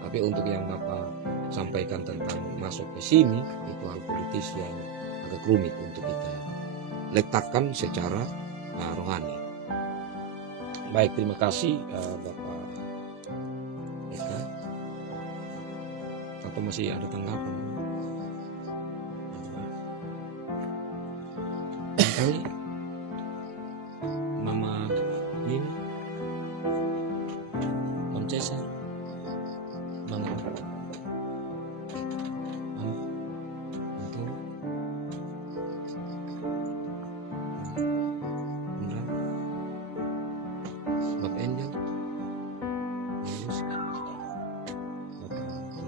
Tapi untuk yang Bapak sampaikan tentang masuk ke sini, itu hal politis yang agak rumit untuk kita letakkan secara rohani. Baik, terima kasih Bapak Eka. Apa masih ada tanggapan? Kami Mama Nina, Om Cesar, Mama Anton, Indra, Bapak Angel, Yus, Bapak Angel,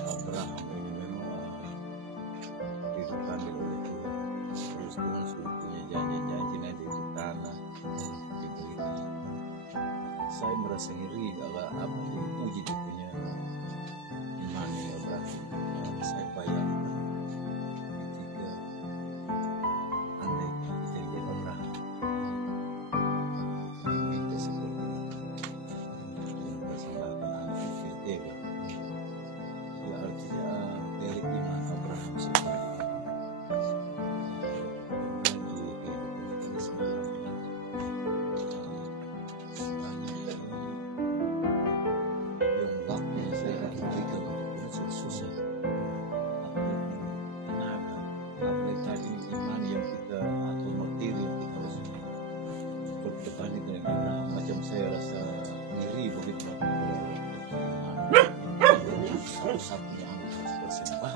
Abraham ini memang dipanggil oleh Tuhan. Terus Tuhan sudah punya janji-janji nanti itu tanah diberikan. Saya merasa ngeri kalau apa diuji dia punya iman Abraham. Saya bayangkan ketika andai kita jadi Abraham, kita seperti Tuhan persembahkan anak kita. Ya artinya dari iman Abraham seperti ini. Dan juga kehidupan kita sebenarnya satu-satunya anak harus bersembah.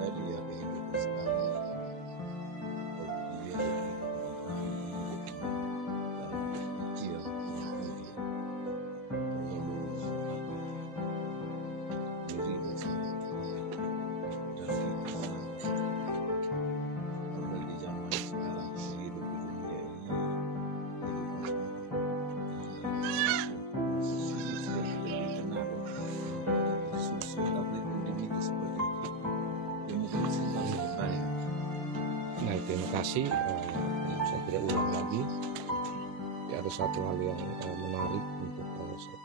Tadi ya kehidupan sekali. Nah, terima kasih. Saya tidak ulang lagi. Ya, ada satu hal yang menarik untuk saya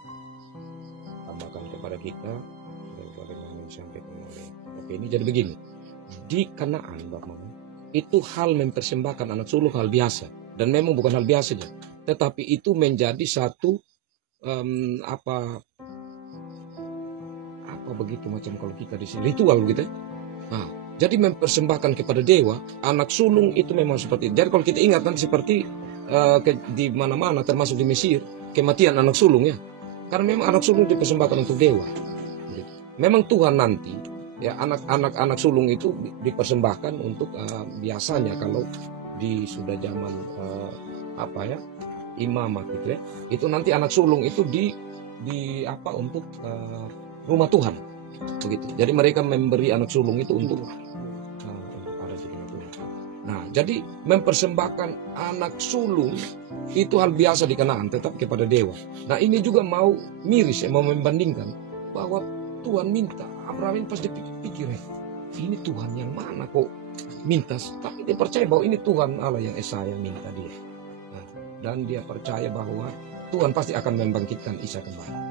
tambahkan kepada kita daripada yang disampaikan oleh Bapak ini. Jadi begini, di Kanaan, Bapak, itu hal mempersembahkan anak sulung hal biasa, dan memang bukan hal biasanya, tetapi itu menjadi satu apa begitu macam kalau kita di sini ritual begitu. Nah, jadi mempersembahkan kepada dewa anak sulung itu memang seperti itu. Jadi kalau kita ingat nanti seperti di mana-mana termasuk di Mesir kematian anak sulung ya, karena memang anak sulung dipersembahkan untuk dewa. Memang Tuhan nanti ya anak sulung itu dipersembahkan untuk biasanya kalau di sudah zaman imamah gitu ya, itu nanti anak sulung itu di untuk rumah Tuhan begitu. Jadi mereka memberi anak sulung itu untuk ada di rumah Tuhan. Nah, jadi mempersembahkan anak sulung itu hal biasa di Kanaan, tetap kepada dewa. Nah, ini juga mau miris ya, mau membandingkan bahwa Tuhan minta. Abraham ini pas dipikir, ini Tuhan yang mana kok minta? Tapi dia percaya bahwa ini Tuhan Allah yang Esa yang minta dia. Nah, dan dia percaya bahwa Tuhan pasti akan membangkitkan Isa kembali.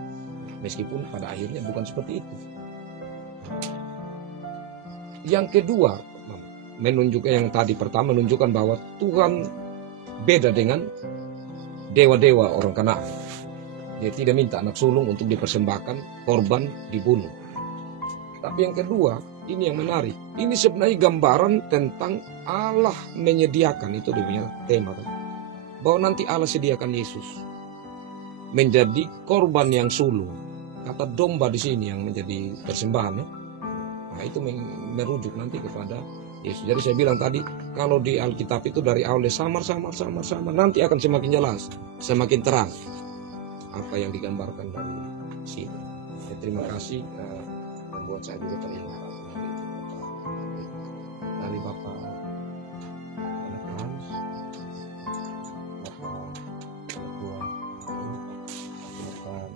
Meskipun pada akhirnya bukan seperti itu. Yang kedua, menunjukkan yang tadi pertama menunjukkan bahwa Tuhan beda dengan dewa-dewa orang Kanaan. Dia tidak minta anak sulung untuk dipersembahkan, korban dibunuh. Tapi yang kedua, ini yang menarik. Ini sebenarnya gambaran tentang Allah menyediakan, itu dia punya tema kan. Bahwa nanti Allah sediakan Yesus menjadi korban yang sulung. Kata domba di sini yang menjadi persembahan ya. Nah, itu merujuk nanti kepada Yesus. Jadi saya bilang tadi, kalau di Alkitab itu dari awalnya samar, nanti akan semakin jelas, semakin terang apa yang digambarkan dari sini. Ya, terima kasih membuat saya juga teringat dari Bapak Hans, Bapak Ketua, Bapak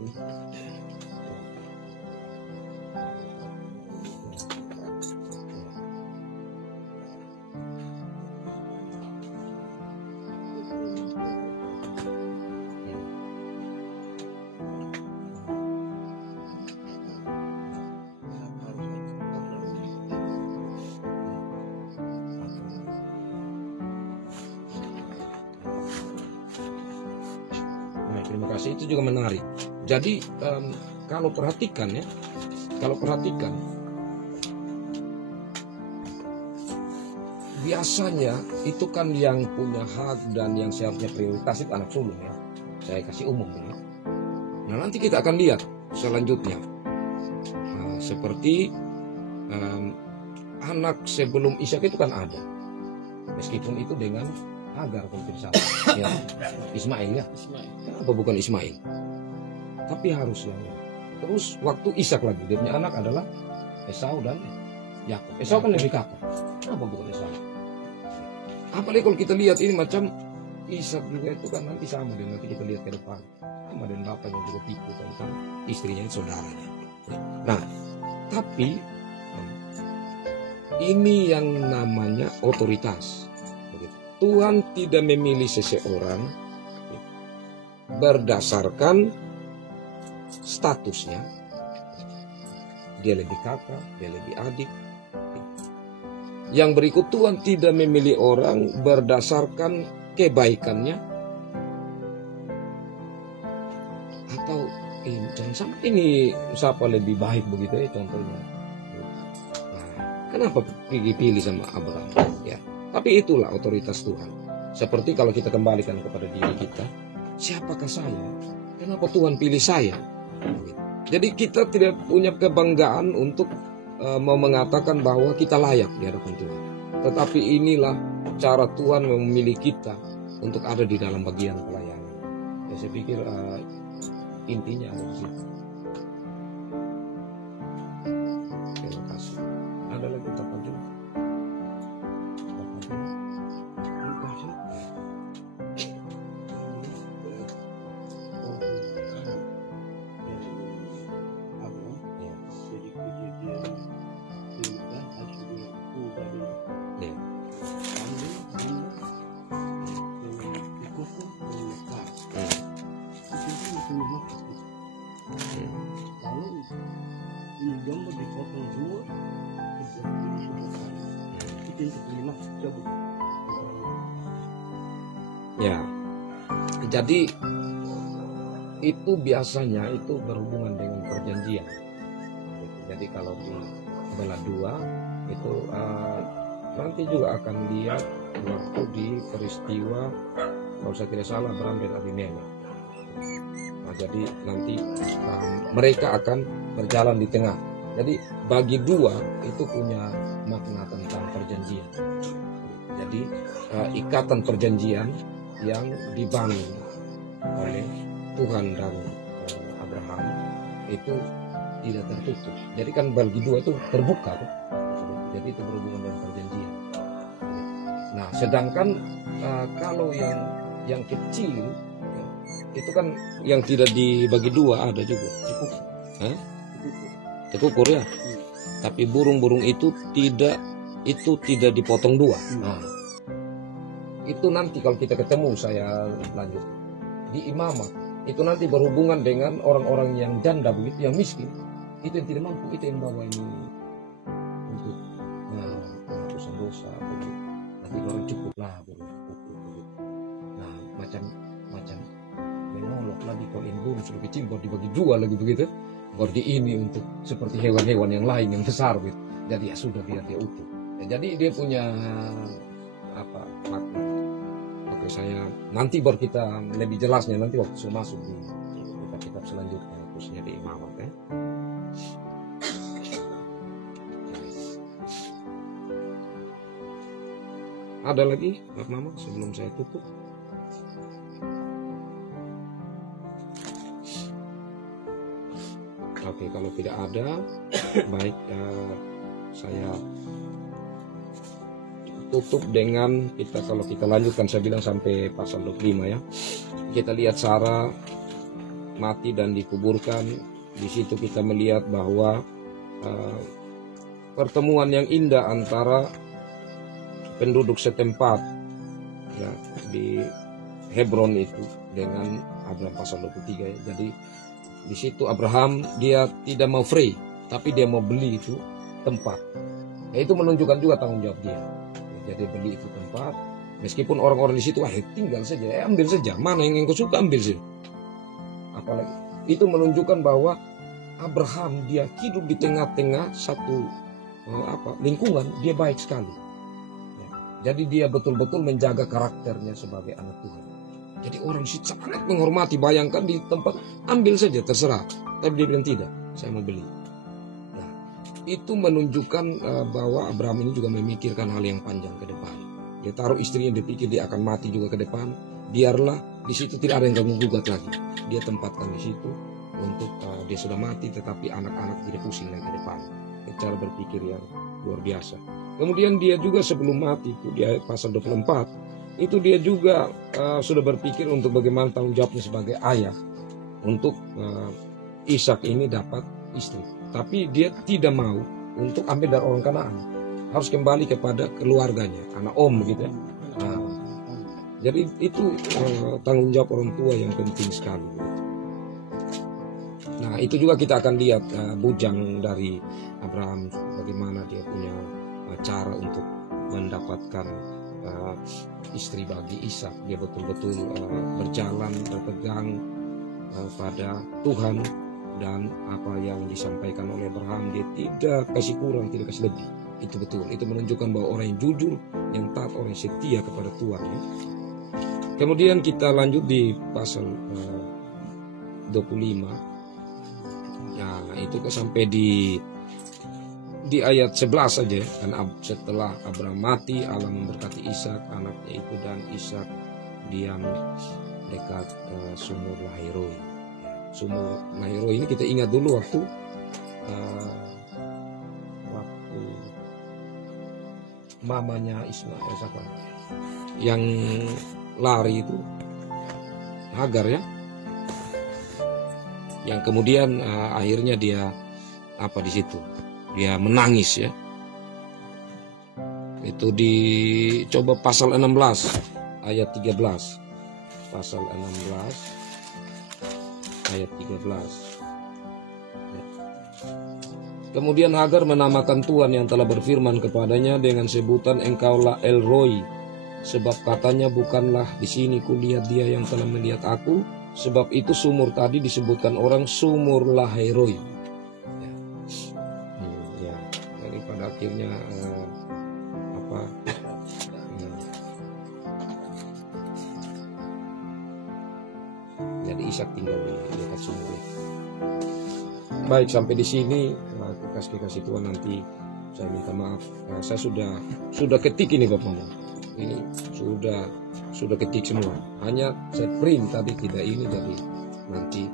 terima kasih, itu juga menarik. Jadi kalau perhatikan biasanya itu kan yang punya hak dan yang seharusnya prioritas itu anak sulung ya. Saya kasih umum ya. Nah, nanti kita akan lihat selanjutnya seperti anak sebelum Ishak itu kan ada, meskipun itu dengan Hagar kalau tidak salah ya. Ismail ya. Kenapa bukan Ismail? Tapi harusnya. Terus waktu Ishak lagi, dia punya anak adalah Esau dan Yakub. Esau kan lebih kakak. Kenapa bukan Esau? Apalagi kalau kita lihat ini macam Ishak juga itu kan nanti sama dengan nanti kita lihat ke depan. Sama dengan bapaknya juga tipu tentang istrinya itu saudaranya. Nah, tapi ini yang namanya otoritas. Tuhan tidak memilih seseorang berdasarkan statusnya. Dia lebih kakak, dia lebih adik. Yang berikut, Tuhan tidak memilih orang berdasarkan kebaikannya. Atau jangan sampai ini siapa lebih baik begitu ya contohnya. Nah, kenapa pilih sama Abraham ya? Tapi itulah otoritas Tuhan. Seperti kalau kita kembalikan kepada diri kita, siapakah saya? Kenapa Tuhan pilih saya? Jadi kita tidak punya kebanggaan untuk mau mengatakan bahwa kita layak di hadapan Tuhan. Tetapi inilah cara Tuhan memilih kita untuk ada di dalam bagian pelayanan. Ya, saya pikir intinya ada di situ. Terima kasih. Ada lagi kapan juga? Ya, jadi itu biasanya itu berhubungan dengan perjanjian. Jadi kalau di belah dua itu nanti juga akan lihat waktu di peristiwa, kalau saya tidak salah, Abraham dan Abimelek. Nah, jadi nanti mereka akan berjalan di tengah. Jadi bagi dua itu punya makna tentang perjanjian. Jadi ikatan perjanjian yang dibangun oleh Tuhan dan Abraham itu tidak tertutup. Jadi kan bagi dua itu terbuka, jadi itu berhubungan dengan perjanjian. Nah, sedangkan kalau yang kecil itu kan yang tidak dibagi dua ada juga. Tekukur ya. Tapi burung-burung itu tidak dipotong dua. Nah, itu nanti kalau kita ketemu saya lanjut di imamat itu nanti berhubungan dengan orang-orang yang janda begitu, yang miskin, itu yang tidak mampu, itu yang bawa ini untuk penghapusan dosa begitu. Nanti orang cukuplah begitu. Nah, macam menolok lagi kalau ini burung sudah kecil baru dibagi dua lagi begitu, baru di ini untuk seperti hewan-hewan yang lain yang besar gitu. Jadi ya sudah biar dia utuh. Ya, jadi dia punya makna. Oke, saya nanti baru kita lebih jelasnya nanti waktu sudah masuk di kitab selanjutnya, khususnya di imamat ya. Ada lagi Mama sebelum saya tutup? Oke, kalau tidak ada, baik, saya tutup dengan kalau kita lanjutkan, saya bilang sampai pasal 25 ya. Kita lihat Sarah mati dan dikuburkan. Di situ kita melihat bahwa pertemuan yang indah antara penduduk setempat ya, di Hebron itu dengan Abraham pasal 23 ya. Jadi di situ Abraham dia tidak mau free, tapi dia mau beli itu tempat. Ya, itu menunjukkan juga tanggung jawab dia. Jadi beli itu tempat, meskipun orang-orang di situ tinggal saja, ambil saja, mana yang kau suka ambil sih. Apalagi itu menunjukkan bahwa Abraham dia hidup di tengah-tengah satu lingkungan, dia baik sekali. Ya, jadi dia betul-betul menjaga karakternya sebagai anak Tuhan. Jadi orang di situ sangat menghormati, bayangkan di tempat ambil saja terserah, tapi dia bilang tidak, saya mau beli. Itu menunjukkan bahwa Abraham ini juga memikirkan hal yang panjang ke depan. Dia taruh istrinya, dia pikir dia akan mati juga ke depan. Biarlah di situ tidak ada yang ganggu gugat lagi. Dia tempatkan di situ untuk dia sudah mati, tetapi anak-anak tidak pusing lagi ke depan. Cara berpikir yang luar biasa. Kemudian dia juga sebelum mati itu dia pasal 24 itu dia juga sudah berpikir untuk bagaimana tanggung jawabnya sebagai ayah untuk Ishak ini dapat istri. Tapi dia tidak mau untuk ambil dari orang Kanaan, harus kembali kepada keluarganya, anak om gitu ya. Nah, jadi itu tanggung jawab orang tua yang penting sekali. Nah, itu juga kita akan lihat bujang dari Abraham, bagaimana dia punya cara untuk mendapatkan istri bagi Ishak. Dia betul-betul berjalan berpegang pada Tuhan. Dan apa yang disampaikan oleh Abraham, dia tidak kasih kurang, tidak kasih lebih. Itu betul. Itu menunjukkan bahwa orang yang jujur, yang taat, orang yang setia kepada Tuhan ya. Kemudian kita lanjut di pasal 25. Nah, itu sampai di ayat 11 saja. Dan setelah Abraham mati, Allah memberkati Ishak anaknya itu, dan Ishak diam dekat sumur Lahairoi. Sumur Lahairoi ini kita ingat dulu waktu mamanya Ismail siapa? Yang lari itu Hagar ya. Yang kemudian akhirnya dia di situ? Dia menangis ya. Itu dicoba pasal 16 ayat 13. Pasal 16 ayat 13. Kemudian Hagar menamakan Tuhan yang telah berfirman kepadanya dengan sebutan engkaulah El Roi, sebab katanya bukanlah di sini kulihat dia yang telah melihat aku, sebab itu sumur tadi disebutkan orang sumur Lahairoi. Ya, jadi pada akhirnya jadi Ishak tinggal di dekat sumur itu. Baik, sampai di sini kasih Tuhan, nanti saya minta maaf. Saya sudah ketik ini Bapak Mama. Ini sudah ketik semua. Hanya saya print tadi tidak ini, jadi nanti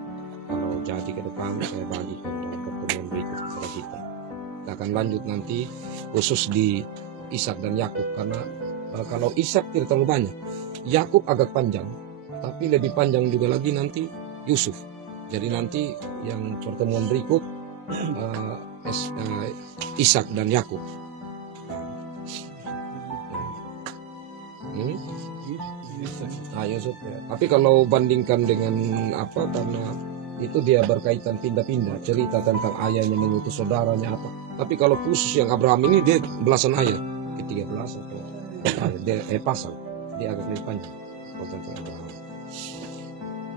kalau jadi ke depan saya bagikan dalam pertemuan berikut kepada kita. Kita akan lanjut nanti khusus di Ishak dan Yakub, karena kalau Ishak tidak terlalu banyak, Yakub agak panjang, tapi lebih panjang juga lagi nanti Yusuf. Jadi nanti yang pertemuan berikut Ishak dan Yakub. Yusuf ya. Tapi kalau bandingkan dengan karena itu dia berkaitan pindah-pindah cerita tentang ayahnya mengutus saudaranya apa. Tapi kalau khusus yang Abraham ini dia belasan ayat, ke-13 atau pasal, dia agak lebih panjang tentang Abraham.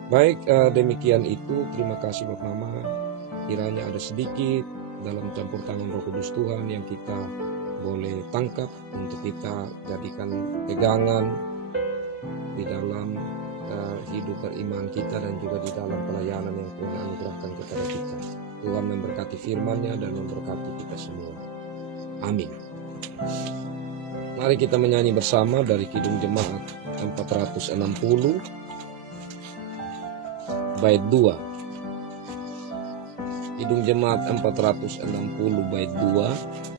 Baik, demikian itu. Terima kasih Bapak Mama. Kiranya ada sedikit dalam campur tangan Roh Kudus Tuhan yang kita boleh tangkap untuk kita jadikan pegangan di dalam hidup beriman kita dan juga di dalam pelayanan yang Tuhan anugerahkan kepada kita. Tuhan memberkati firman-Nya dan memberkati kita semua. Amin. Mari kita menyanyi bersama dari Kidung Jemaat 460 bait 2. Kidung Jemaat 460 bait 2.